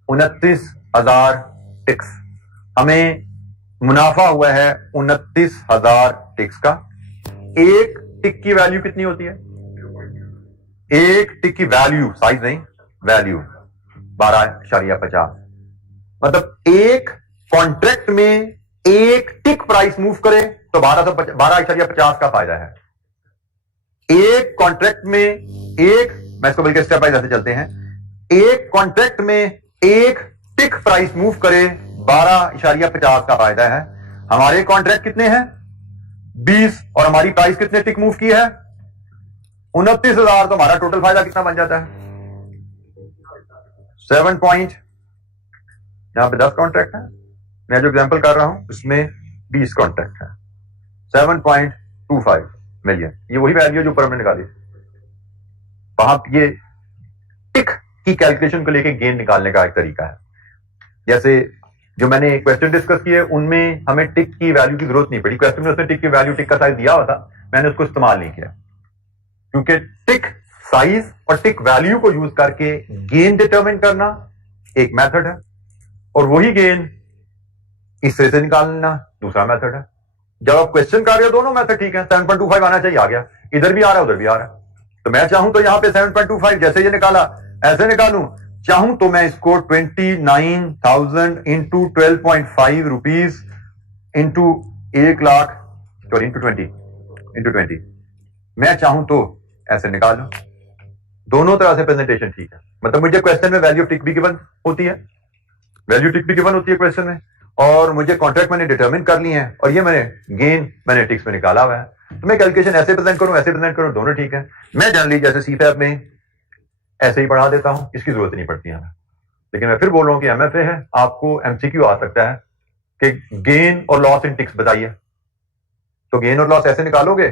29,000 टिक्स, हमें मुनाफा हुआ है 29,000 टिक्स का। एक टिक की वैल्यू कितनी होती है? एक टिक की वैल्यू, साइज नहीं, वैल्यू 12.50। मतलब एक कॉन्ट्रैक्ट में एक टिक प्राइस मूव करे तो 12.50 का फायदा है। एक कॉन्ट्रैक्ट में एक, मैं इसको बल्कि स्टेप बाय ऐसे चलते हैं, एक कॉन्ट्रैक्ट में एक टिक प्राइस मूव करे 12.50 का फायदा है। हमारे कॉन्ट्रैक्ट कितने हैं? 20, और हमारी प्राइस कितने टिक मूव की है? 29,000। तो हमारा टोटल फायदा कितना बन जाता है? 7 पॉइंट, यहां पे 10 कॉन्ट्रैक्ट है, मैं जो एग्जांपल कर रहा हूं उसमें 20 कॉन्ट्रैक्ट है, 7.25 मिलियन। ये वही वैल्यू जो ऊपर हमने निकाली। वहां ये टिक की कैलकुलेशन को लेके गेन निकालने का एक तरीका है। जैसे जो मैंने क्वेश्चन डिस्कस किए उनमें हमें टिक की वैल्यू की जरूरत नहीं पड़ी। क्वेश्चन में उसने टिक की वैल्यू, टिक का साइज दिया हुआ था, मैंने उसको इस्तेमाल नहीं किया, क्योंकि टिक साइज और टिक वैल्यू को यूज करके गेन डिटरमिन करना एक मेथड है, और वही गेन इससे से निकालना दूसरा मेथड है। जब आप क्वेश्चन कर रहे हो दोनों मेथड ठीक है, 7.25 आना चाहिए, आ गया, इधर भी आ रहा है उधर भी आ रहा है। तो मैं चाहूं तो यहां पे 7.25 जैसे ये निकाला ऐसे निकालूं, चाहूं तो मैं इसको 29,000 into 12.5 rupees into 1 lakh, sorry into 20, मैं चाहूं तो ऐसे निकाल लूं। दोनों तरह से प्रेजेंटेशन ठीक है। मतलब मुझे क्वेश्चन में वैल्यू टिक भी गिवन होती है, वैल्यू टिक भी गिवन होती है क्वेश्चन में, और मुझे कॉन्ट्रैक्ट मैंने डिटरमिन कर ली है, और ये मैंने टिक्स में निकाला हुआ है। तो मैं कैलकुलेशन ऐसे प्रेजेंट करूं ऐसे प्रेजेंट करूं, दोनों ठीक है। मैं जनरली जैसे सीफैब में ऐसे ही पढ़ा देता हूं, इसकी जरूरत नहीं पड़ती है। लेकिन मैं फिर बोल रहा हूं कि एमएफए है, आपको एमसीक्यू आ सकता है कि गेन और लॉस इन टिक्स बताइए, तो गेन और लॉस ऐसे निकालोगे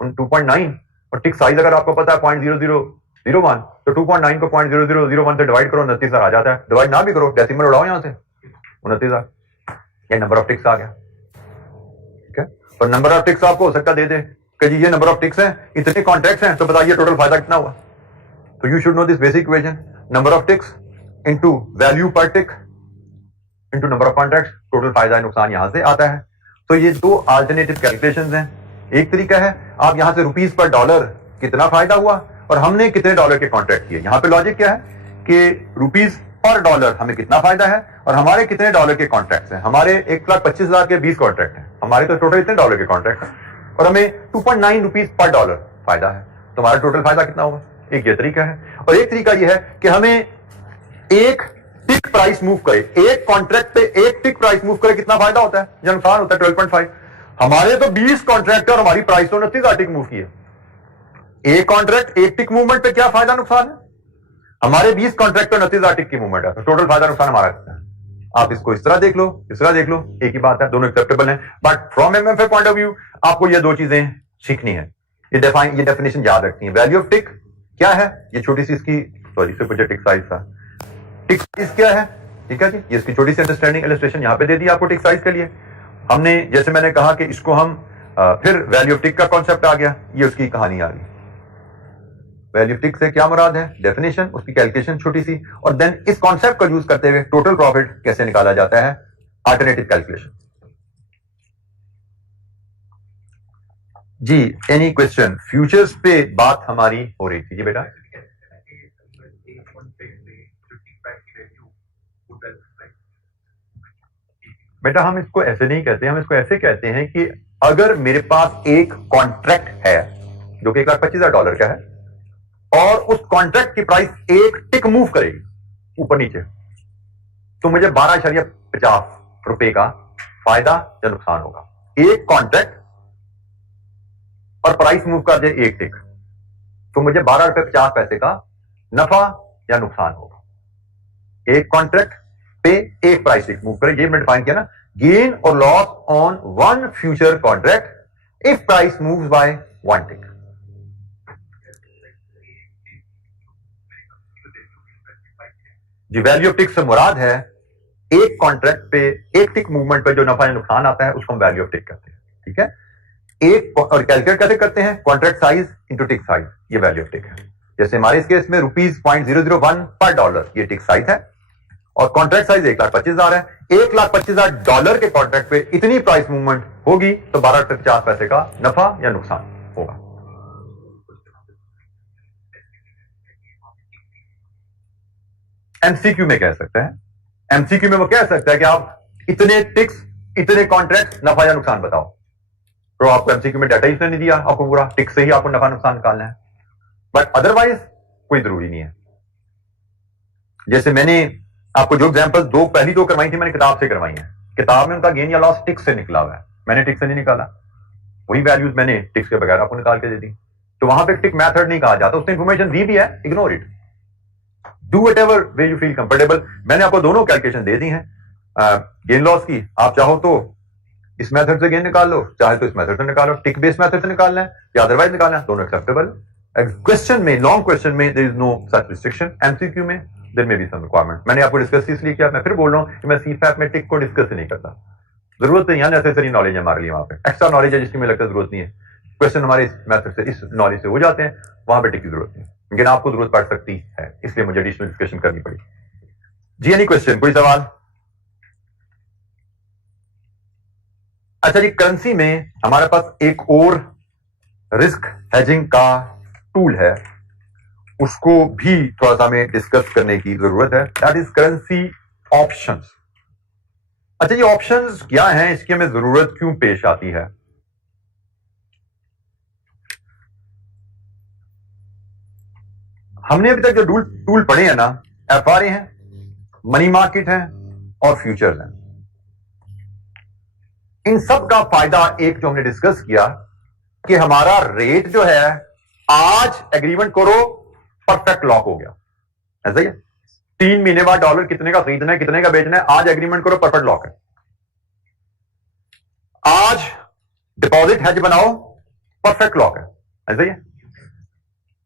2.9, और टिक साइज अगर आपको पता है 0.0001, तो 2.9 को 0.0001 से डिवाइड करो, 29,000 आ जाता है। डिवाइड ना भी करो, डेसिमल उड़ाओ यहां से, 29,000, ये नंबर ऑफ टिक्स आ गया। ठीक है, और नंबर ऑफ टिक्स आपको हो सकता दे दे कि जी ये नंबर ऑफ टिक्स हैं, इतने कॉन्ट्रैक्ट्स हैं, तो बताइए टोटल फायदा कितना हुआ। तो you should know this basic equation, number of ticks into value per tick into number of contracts, total फायदा नुकसान यहां से आता है। तो ये दो अल्टरनेटिव कैलकुलेशंस हैं। एक तरीका है आप यहां से रुपीस पर डॉलर कितना फायदा हुआ और हमने कितने डॉलर के कॉन्ट्रैक्ट किए। यहां पे लॉजिक क्या है कि रुपीस पर डॉलर हमें कितना फायदा है और हमारे कितने डॉलर के कॉन्ट्रैक्ट्स हैं। हमारे 1,25,000 के 20 कॉन्ट्रैक्ट हैं, हमारे तो टोटल इतने डॉलर के कॉन्ट्रैक्ट हैं, और हमें 2.9 रुपीस पर डॉलर फायदा है। तो हमारा टोटल फायदा कितना होगा? एक ये तरीका है। और एक तरीका यह है कि हमें एक टिक प्राइस मूव करे, एक कॉन्ट्रैक्ट पे एक टिक प्राइस मूव करे, कितना फायदा होता है? जो नुकसान होता है 12.5। हमारे तो 20 कॉन्ट्रैक्ट और हमारी प्राइस तो 29,000 टिक मूव की है। एक कॉन्ट्रैक्ट एक टिक मूवमेंट पे क्या फायदा नुकसान है? हमारे 20 कॉन्ट्रैक्ट और 29,000 टिक की मूवमेंट है, तो टोटल फायदा नुकसान हमारा कितना है? आप इसको इस तरह देख लो, इस तरह देख लो, एक ही बात है, दोनों एक्सेप्टेबल हैं। But from MFA point of view आपको ये दो चीजें सीखनी है, ये डेफिनेशन याद रखनी है। वैल्यू ऑफ टिक क्या है? ये छोटी सी इसकी, सॉरी इससे पूछे टिक साइज था। टिक साइज क्या है? ठीक है जी, ये इसकी छोटी सी अंडरस्टैंडिंग इलस्ट्रेशन यहां पे दे दी आपको टिक साइज के लिए। हमने जैसे मैंने कहा कि इसको हम फिर वैल्यू ऑफ टिक का कॉन्सेप्ट आ गया, ये उसकी कहानी आ गई। वैल्यू ऑफ टिक से क्या मुराद है? डेफिनेशन, उसकी कैलकुलेशन छोटी सी, और देन इस कॉन्सेप्ट का यूज करते हुए टोटल प्रॉफिट कैसे निकाला जाता है, अल्टरनेटिव कैलकुलेशन। जी एनी क्वेश्चन? फ्यूचर्स पे बात हमारी हो रही थी जी बेटा। बेटा हम इसको ऐसे नहीं कहते, हम इसको ऐसे कहते हैं कि अगर मेरे पास एक कॉन्ट्रैक्ट है जो कि 1,25,000 डॉलर का है, और उस कॉन्ट्रैक्ट की प्राइस एक टिक मूव करेगी ऊपर नीचे, तो मुझे 12.50 रुपए का फायदा या नुकसान होगा। एक कॉन्ट्रैक्ट और प्राइस मूव कर दे एक टिक, तो मुझे 12.50 का नफा या नुकसान होगा। एक कॉन्ट्रैक्ट पे एक प्राइस टिक मूव करे, ये मैंने डिफाइन किया ना, गेन और loss on one future contract if price moves by one tick. जी वैल्यू ऑफ टिक से मुराद है एक कॉन्ट्रैक्ट पे एक टिक मूवमेंट पे जो नफा या नुकसान आता है उसको हम वैल्यू ऑफ टिक कहते हैं। ठीक है, एक और कैलकुलेट कैसे करते हैं, कॉन्ट्रैक्ट साइज इंटू टिक साइज, ये वैल्यू ऑफ टिक है। जैसे हमारे इस केस में ₹0.001 पर डॉलर ये टिक साइज है और कॉन्ट्रैक्ट साइज 1,25,000 है। $1,25,000 के कॉन्ट्रैक्ट पे इतनी प्राइस मूवमेंट होगी तो 12.50 का नफा या नुकसान होगा। एमसीक्यू में कह सकते हैं, एमसीक्यू में वो कह सकता है कि आप इतने टिक्स इतने कॉन्ट्रैक्ट नफा या नुकसान बताओ, तो आपको एमसीक्यू में डाटा ही नहीं दिया, आपको पूरा टिक से ही आपको नफा नुकसान निकालना है, बट अदरवाइज कोई जरूरी नहीं है। जैसे मैंने आपको जो एग्जांपल पहली दो करवाई थी मैंने किताब से करवाई है, किताब में उनका गेन या लॉस टिक से निकला हुआ है, मैंने टिक से नहीं निकाला, वही वैल्यूज मैंने टिक्स के बगैर आपको निकाल के दे दी। तो वहां पे टिक मेथड नहीं कहा जाता, उसने इंफॉर्मेशन दी भी है, ignore it, do whatever way you feel comfortable. मैंने आपको दोनों कैलकुलेशन दे दी हैं गेन लॉस की, आप चाहो तो इस मेथड से गेन निकाल लो, चाहे तो इस मेथड से निकालो, टिक बेस्ड मेथड से निकालना है या अदरवाइज निकालना है, दोनों एक्सेप्टेबल। क्वेश्चन में लॉन्ग क्वेश्चन में there is no such restriction, MCQ में there may be some requirement. मैंने आपको डिस्कस इसलिए किया, मैं फिर बोल रहा हूं कि मैं सीफैप में टिक को डिस्कस नहीं करता, जरूरत नहीं है, नेसेसरी नॉलेज है हमारे लिए, वहां पे एक्स्ट्रा नॉलेज है जिसकी मुझे लगता है जरूरत नहीं है। क्वेश्चन हमारे इस मेथड से इस नॉलेज से हो जाते हैं, वहां पे टिक की जरूरत नहीं, लेकिन आपको जरूरत पड़ सकती है, इसलिए मुझे एडिशनल डिस्कशन करनी पड़ी। जी एनी क्वेश्चन, कोई सवाल? अच्छा जी, करेंसी में हमारे पास एक और रिस्क हेजिंग का टूल है, उसको भी थोड़ा सा हमें डिस्कस करने की जरूरत है, दैट इज करेंसी ऑप्शंस। अच्छा ये ऑप्शंस क्या हैं, इसकी हमें जरूरत क्यों पेश आती है? हमने अभी तक जो टूल पढ़े हैं ना, एफआरए हैं, मनी मार्केट है और फ्यूचर्स हैं, इन सब का फायदा एक जो हमने डिस्कस किया कि हमारा रेट जो है आज एग्रीमेंट करो परफेक्ट लॉक हो गया, ऐसा ही है। 3 महीने बाद डॉलर कितने का खरीदना है कितने का बेचना है, आज एग्रीमेंट करो परफेक्ट लॉक है। आज डिपॉजिट हेज बनाओ परफेक्ट लॉक है, ऐसा ही है।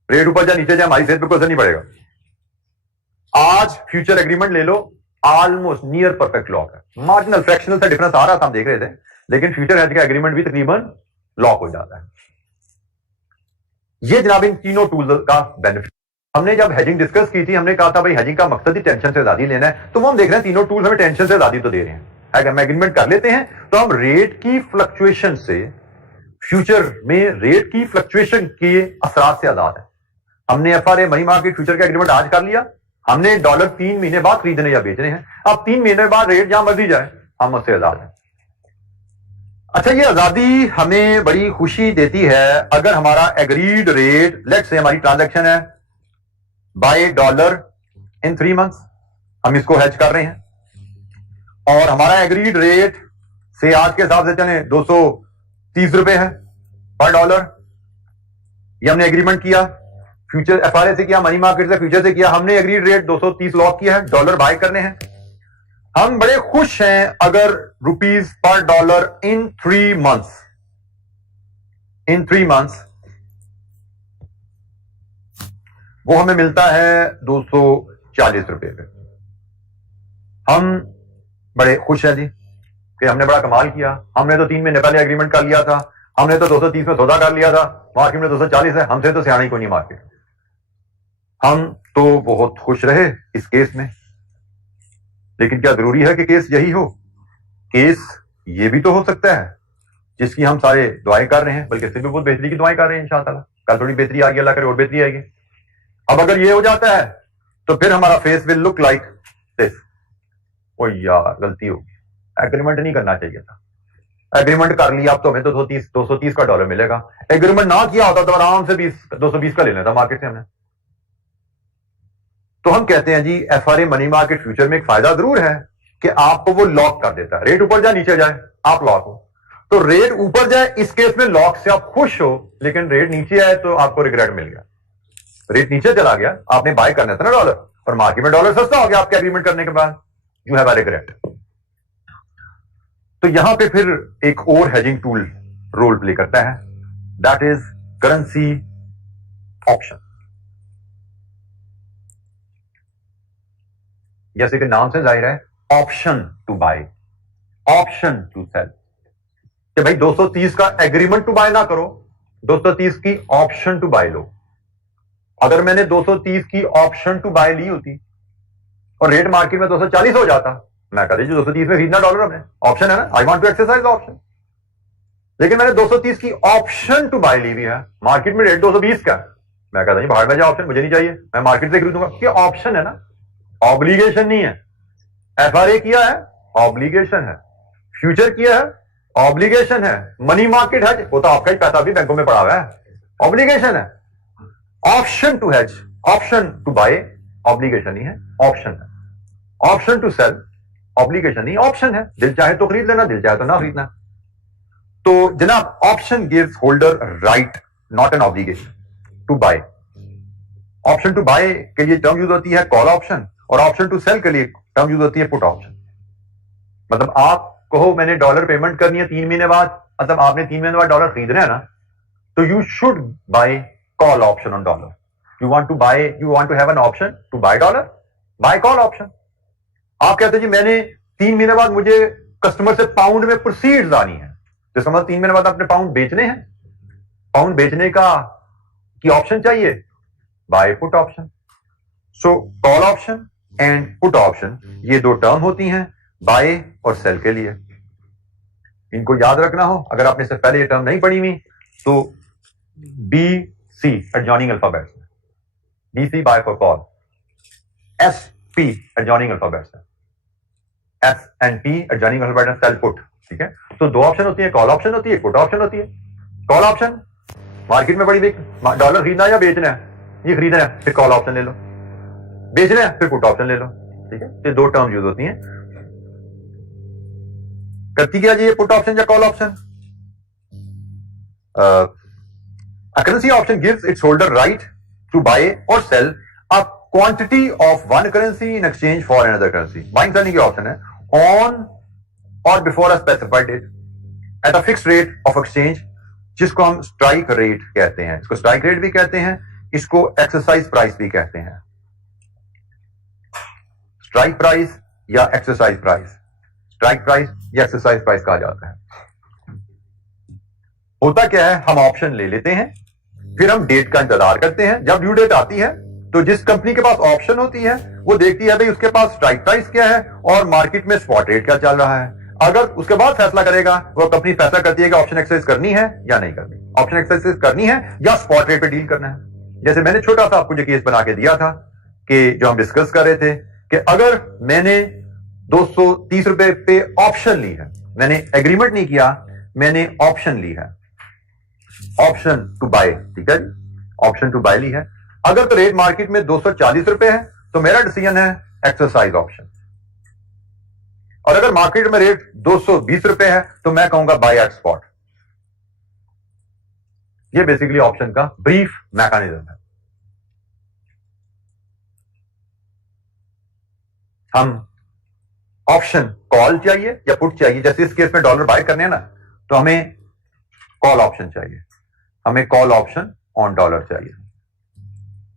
रेट ऊपर जाए नीचे जाए हमारी सेहत पे कोई असर नहीं पड़ेगा। आज फ्यूचर एग्रीमेंट ले लो, ऑलमोस्ट नियर परफेक्ट लॉक है, मार्जिनल फ्रैक्शनल सा डिफरेंस आ रहा था हम देख रहे थे, लेकिन फ्यूचर हेज का एग्रीमेंट भी तकरीबन लॉक हो जाता है। ये जनाब इन तीनों टूल्स का बेनिफिट। हमने जब हेजिंग डिस्कस की थी, हमने कहा था भाई हेजिंग का मकसद ही टेंशन से आजादी लेना है, तो वो हम देख रहे हैं तीनों टूल्स हमें टेंशन से आजादी तो दे रहे हैं। अगर हम एग्रीमेंट कर लेते हैं तो हम रेट की फ्लक्चुएशन से, फ्यूचर में रेट की फ्लक्चुएशन के असरात से आजाद है। हमने एफआरए मनी मार्केट फ्यूचर का एग्रीमेंट आज कर लिया, हमने डॉलर 3 महीने बाद खरीदने या बेचने हैं, अब 3 महीने बाद रेट जहां मर्जी जाए हम उससे आजाद हैं। अच्छा ये आजादी हमें बड़ी खुशी देती है अगर हमारा एग्रीड रेट, लेट्स से हमारी ट्रांजैक्शन है बाय डॉलर इन 3 मंथ्स, हम इसको हेज कर रहे हैं और हमारा एग्रीड रेट से आज के हिसाब से चले 230 रुपए है पर डॉलर, ये हमने एग्रीमेंट किया, फ्यूचर एफआरए से किया, मनी मार्केट से फ्यूचर से किया, हमने एग्रीड रेट 230 लॉक किया है, डॉलर बाय करने हैं। हम बड़े खुश हैं अगर रुपीस पर डॉलर इन 3 मंथ्स वो हमें मिलता है 240 रुपए पे। हम बड़े खुश हैं जी कि हमने बड़ा कमाल किया, हमने तो 3 महीने पहले एग्रीमेंट कर लिया था, हमने तो 230 में सौदा कर लिया था, मार्केट में 240 है, हमसे तो सियानी कोई नहीं मार्केट। हम तो बहुत खुश रहे इस केस में, लेकिन क्या जरूरी है कि केस यही हो? केस ये भी तो हो सकता है जिसकी हम सारे दुआएं कर रहे हैं, बल्कि सिर्फ बहुत बेहतरी की दुआएं कर रहे हैं, इंशाअल्लाह कल थोड़ी बेहतरी आ गई, अल्लाह करे और बेहतरी आएगी। अब अगर ये हो जाता है तो फिर हमारा face will look like this, ओ यार गलती होगी, एग्रीमेंट नहीं करना चाहिए था, एग्रीमेंट कर लिया अब तो हमें तो 230 का डॉलर मिलेगा, एग्रीमेंट ना किया होता तो आराम से 220 का ले लेता मार्केट से हमने। तो हम कहते हैं जी एफआरए मनी मार्केट फ्यूचर में एक फायदा जरूर है कि आपको वो लॉक कर देता है, रेट ऊपर जाए नीचे जाए आप लॉक हो। तो रेट ऊपर जाए इस केस में लॉक से आप खुश हो, लेकिन रेट नीचे आए तो आपको रिग्रेट मिल गया। रेट नीचे चला गया, आपने बाय करना था ना डॉलर, और मार्केट में डॉलर सस्ता हो गया आपके एग्रीमेंट करने के बाद, यू हैव अ रिग्रेट। तो यहां पे फिर एक और हेजिंग टूल रोल प्ले करता है, दैट इज करेंसी ऑप्शन। जैसे कि नाम से जाहिर है, option to buy, option to sell, कि भाई 230 का एग्रीमेंट टू बाय ना करो, 230 की ऑप्शन टू बाय लो। अगर मैंने 230 की ऑप्शन टू बाय ली होती और रेट मार्केट में 240 हो जाता, मैं कहता जी 230 में खरीदना डॉलर हमने, ऑप्शन है ना, I want to exercise option. लेकिन मैंने 230 की ऑप्शन टू बाय ली हुई है, मार्केट में रेट 220 का, मैं कहता जी बाहर में जाए, ऑप्शन मुझे नहीं चाहिए, मैं मार्केट से खरीदूंगा। ये ऑप्शन है ना, ऑब्लिगेशन नहीं है। एफआरए किया है, ऑब्लिगेशन है। फ्यूचर किया है, ऑब्लिगेशन है। मनी मार्केट है, वो तो आपका ही पैसा भी बैंकों में पड़ा हुआ है, ऑब्लिगेशन है। Option to hedge, option to buy obligation नहीं है, ऑप्शन है। ऑप्शन टू सेल ऑब्लिगेशन नहीं, ऑप्शन है। दिल चाहे तो खरीद लेना, दिल चाहे तो ना खरीदना। तो जनाब, option gives holder right, not an obligation, to buy. Option to buy के लिए टर्म यूज होती है कॉल ऑप्शन, और ऑप्शन टू सेल के लिए टर्म यूज होती है पुट ऑप्शन। मतलब आप कहो मैंने डॉलर पेमेंट करनी है 3 महीने बाद, मतलब आपने 3 महीने बाद डॉलर खरीदना है ना, तो you should buy call option on dollar. You want to buy, you want to have an option to buy dollar, buy call option. आप कहते हैं जी मैंने 3 महीने बाद मुझे कस्टमर से पाउंड में प्रोसीड्स आनी है, तो समझ 3 महीने बाद आपने पाउंड बेचने हैं, पाउंड बेचने का की ऑप्शन चाहिए, buy put option. So call option and put option, ये दो टर्म होती हैं बाय और सेल के लिए। इनको याद रखना हो, अगर आपने इससे पहले ये टर्म नहीं पढ़ी हुई तो B C adjoining alphabets, B C buy for call, S P adjoining alphabets, S and P adjoining alphabets, sell put. ठीक है, तो दो ऑप्शन होती है, कॉल ऑप्शन होती है, पुट ऑप्शन होती है। कॉल ऑप्शन मार्केट में बड़ी बिग, डॉलर खरीदना है या बेचना है, ये खरीदना है फिर कॉल ऑप्शन ले लो, बेचना है फिर पुट ऑप्शन ले लो। ठीक है, ये दो टर्म यूज होती हैं। करती क्या जी ये पुट ऑप्शन या call option? A currency option gives its holder right to buy or sell a quantity of one currency in exchange for another currency. Buying selling की ऑप्शन है on or before a specified date at a fixed rate of exchange, जिसको हम strike rate कहते हैं। इसको strike rate भी कहते हैं, इसको एक्सरसाइज प्राइस भी कहते हैं। स्ट्राइक प्राइस या एक्सरसाइज प्राइस, स्ट्राइक प्राइस या एक्सरसाइज प्राइस कहा जाता है। होता क्या है, हम ऑप्शन ले लेते हैं, फिर हम डेट का इंतजार करते हैं। जब ड्यू डेट आती है तो जिस कंपनी के पास ऑप्शन होती है वो देखती है भाई उसके पास स्ट्राइक प्राइस क्या है और मार्केट में स्पॉट रेट क्या चल रहा है। अगर उसके बाद फैसला करेगा, वो कंपनी फैसला करती है कि ऑप्शन एक्सरसाइज करनी है या नहीं करनी, ऑप्शन एक्सरसाइज करनी है या स्पॉट रेट पे डील करना है। जैसे मैंने छोटा सा आपको जो केस बना के दिया था कि जो हम डिस्कस कर रहे थे कि अगर मैंने 230 रुपए पे ऑप्शन ली है, मैंने एग्रीमेंट नहीं किया, मैंने ऑप्शन ली है, ऑप्शन टू बाय। ठीक है, ऑप्शन टू बाय ली है। अगर तो रेट मार्केट में 240 रुपए है तो मेरा डिसीजन है एक्सरसाइज ऑप्शन, और अगर मार्केट में रेट 220 रुपए है तो मैं कहूंगा बाय एट स्पॉट। ये बेसिकली ऑप्शन का ब्रीफ मैकेनिज्म है। हम ऑप्शन कॉल चाहिए या पुट चाहिए, जैसे इस केस में डॉलर बाय करने हैं ना, तो हमें कॉल ऑप्शन चाहिए, हमें कॉल ऑप्शन ऑन डॉलर चाहिए।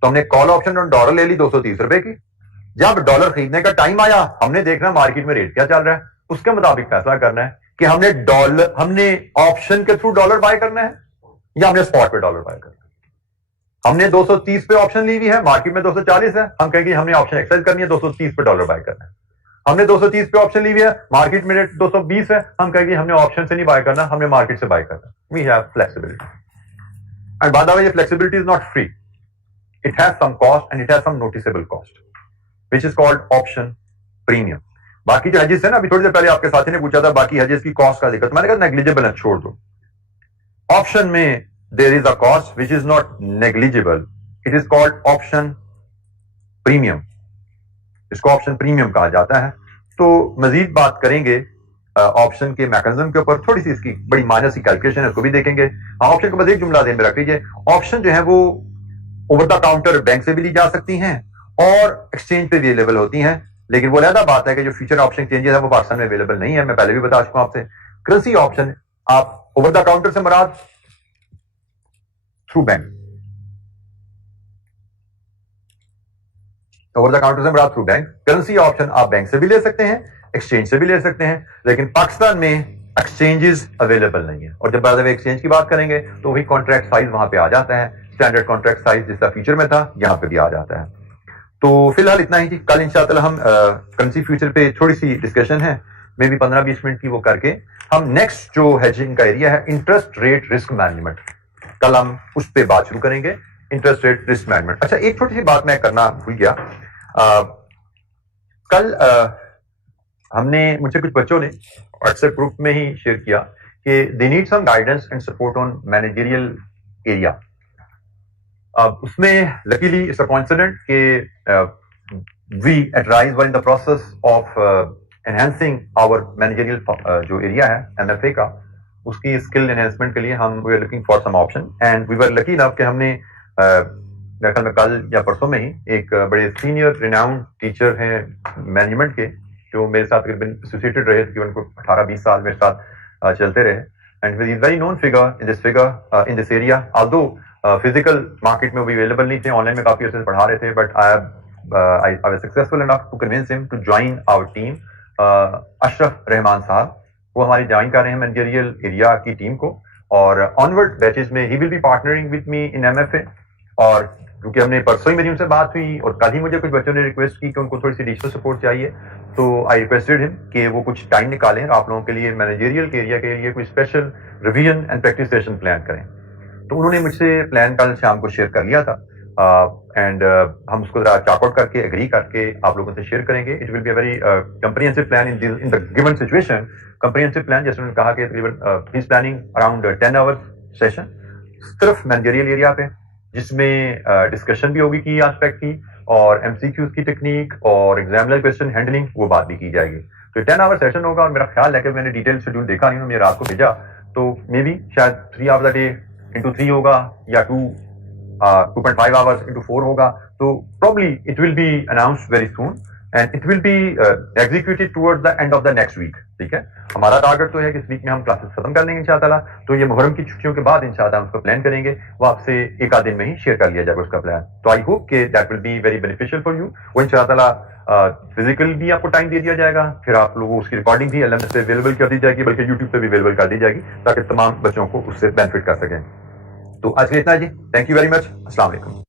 तो हमने कॉल ऑप्शन ऑन डॉलर ले ली 230 रुपए की। जब डॉलर खरीदने का टाइम आया, हमने देखना मार्केट में रेट क्या चल रहा है, उसके मुताबिक फैसला करना है कि हमने ऑप्शन के थ्रू डॉलर बाय करना है या हमने स्पॉट पे डॉलर बाय करना है। हमने 230 पे ऑप्शन ली हुई है, मार्केट में 240 है, हम कहेंगे हमने ऑप्शन एक्सरसाइज करनी है, 230 पे डॉलर बाय करना है। हमने 230 पे ऑप्शन ली हुई है, मार्केट में रेट 220 है, हम कहेंगे हमने ऑप्शन से नहीं बाय करना, हमने मार्केट से बाय करना। We have flexibility, and by the way ये flexibility is not free, it has some cost and it has some noticeable cost which is called option premium. बाकी जो हेजेस है ना, अभी थोड़ी देर पहले आपके साथी ने पूछा था बाकी हेजेस की कॉस्ट का दिक्कत, मैंने कहा नेग्लिजिबल है, छोड़ दो। ऑप्शन में there is a cost which is not negligible, it is called option premium. इसको ऑप्शन प्रीमियम कहा जाता है। तो मजीद बात करेंगे ऑप्शन के मैकेनिज्म के ऊपर, थोड़ी सी इसकी बड़ी माइनर सी कैलकुलेशन है, उसको भी देखेंगे। हाँ, ऑप्शन को बस एक जुमला ध्यान में रख लीजिए, ऑप्शन जो है वो ओवर द काउंटर बैंक से भी ली जा सकती हैं और एक्सचेंज पे भी अवेलेबल होती हैं, लेकिन वो अलग बात है कि जो फ्यूचर ऑप्शन एक्सचेंजेस है वो पाकिस्तान में अवेलेबल नहीं है। मैं पहले भी बता चुका हूं आपसे। करेंसी ऑप्शन आप ओवर द काउंटर से मुराद through bank, over the counter से मुराद थ्रू बैंक। करेंसी ऑप्शन आप बैंक से भी ले सकते हैं, एक्सचेंज से भी ले सकते हैं, लेकिन पाकिस्तान में एक्सचेंजेस अवेलेबल नहीं है। और जब बाद में एक्सचेंज की बात करेंगे तो वही कॉन्ट्रैक्ट साइज वहां पे आ जाता है, स्टैंडर्ड कॉन्ट्रैक्ट साइज जिसका फ्यूचर में था यहां पे भी आ जाता है। तो फिलहाल इतना ही थी। कल इंशाअल्लाह हम करेंसी फ्यूचर पे थोड़ी सी डिस्कशन है, मे भी 15-20 मिनट की, वो करके हम नेक्स्ट जो हेजिंग का एरिया है इंटरेस्ट रेट रिस्क मैनेजमेंट, कल हम उस पर बात शुरू करेंगे, इंटरेस्ट रेट रिस्क मैनेजमेंट। अच्छा, एक छोटी सी बात मैं करना भूल गया। कल हमने, मुझसे कुछ बच्चों ने व्हाट्सएप ग्रुप में ही शेयर किया कि they need some guidance and support on managerial area. अब उसमें लकीली इट्स अ कोइंसिडेंट कि we at rise were in the process of enhancing our managerial जो एरिया है एमएफए का, उसकी स्किल एनहेंसमेंट के लिए हम we are looking for some option and we were lucky enough कि हमने मेरे ख्याल में कल या परसों में ही एक बड़े सीनियर रिनाउंड टीचर हैं मैनेजमेंट के, जो मेरे साथ एसोसिएटेड रहे, तकरीबन 18-20 साल मेरे साथ चलते रहे, and he is very known figure in this area. Although physical market में वो अवेलेबल नहीं थे, ऑनलाइन में काफी अर्से पढ़ा रहे थे, but I was successful enough to convince him to join our team. Ashraf Rahman sahab, वो हमारी ज्वाइन कर रहे हैं मैनेजरियल एरिया की टीम को, और ऑनवर्ड बैचेस में he will be partnering with me in MFA. और क्योंकि हमने परसों ही मेरी उनसे बात हुई और कल ही मुझे कुछ बच्चों ने रिक्वेस्ट की कि उनको थोड़ी सी एडिशनल सपोर्ट चाहिए, तो आई रिक्वेस्टेड हिम कि वो कुछ टाइम निकालें और आप लोगों के लिए मैनेजरियल एरिया के लिए कोई special revision and practice session plan करें। तो उन्होंने मुझसे प्लान कल शाम को शेयर कर लिया था, एंड हम उसको जरा चार्ट करके एग्री करके आप लोगों से शेयर करेंगे। It will be a very comprehensive plan in the given situation. Comprehensive plan, जैसे उन्होंने कहा कि तकरीबन he is planning around 10 hours session सिर्फ मैनेजरियल एरिया पे, जिसमें डिस्कशन भी होगी की एस्पेक्ट की, और एमसीक्यूज की टेक्निक और एग्जामिनर क्वेश्चन हैंडलिंग वो बात भी की जाएगी। तो 10 आवर सेशन होगा, और मेरा ख्याल है कि मैंने डिटेल शेड्यूल देखा नहीं, मैंने रात को भेजा, तो मे बी शायद 3 आवर्स अ डे इंटू 3 होगा, या 2.5 आवर्स इंटू 4 होगा। तो probably it will be announced very soon and it will be executed towards the end of the next week. ठीक है, हमारा टारगेट तो है कि इस वीक में हम क्लासेस खत्म कर लेंगे इंशाअल्लाह। तो ये मुहर्रम की छुट्टियों के बाद इंशाअल्लाह हम उसको प्लान करेंगे, वो आपसे एक आध दिन में ही शेयर कर लिया जाएगा उसका प्लान। तो आई होप कि that will be very beneficial for you. वो इंशाअल्लाह फिजिकल भी आपको टाइम दे दिया जाएगा, फिर आप लोगों उसकी रिकॉर्डिंग भी एलएमएस पे अवेलेबल कर दी जाएगी, बल्कि यूट्यूब पे भी अवेलेबल कर दी जाएगी, ताकि तमाम बच्चों को उससे बेनिफिट कर सकें। तो आज के लिए इतना जी, थैंक यू वेरी मच, अस्सलाम वालेकुम।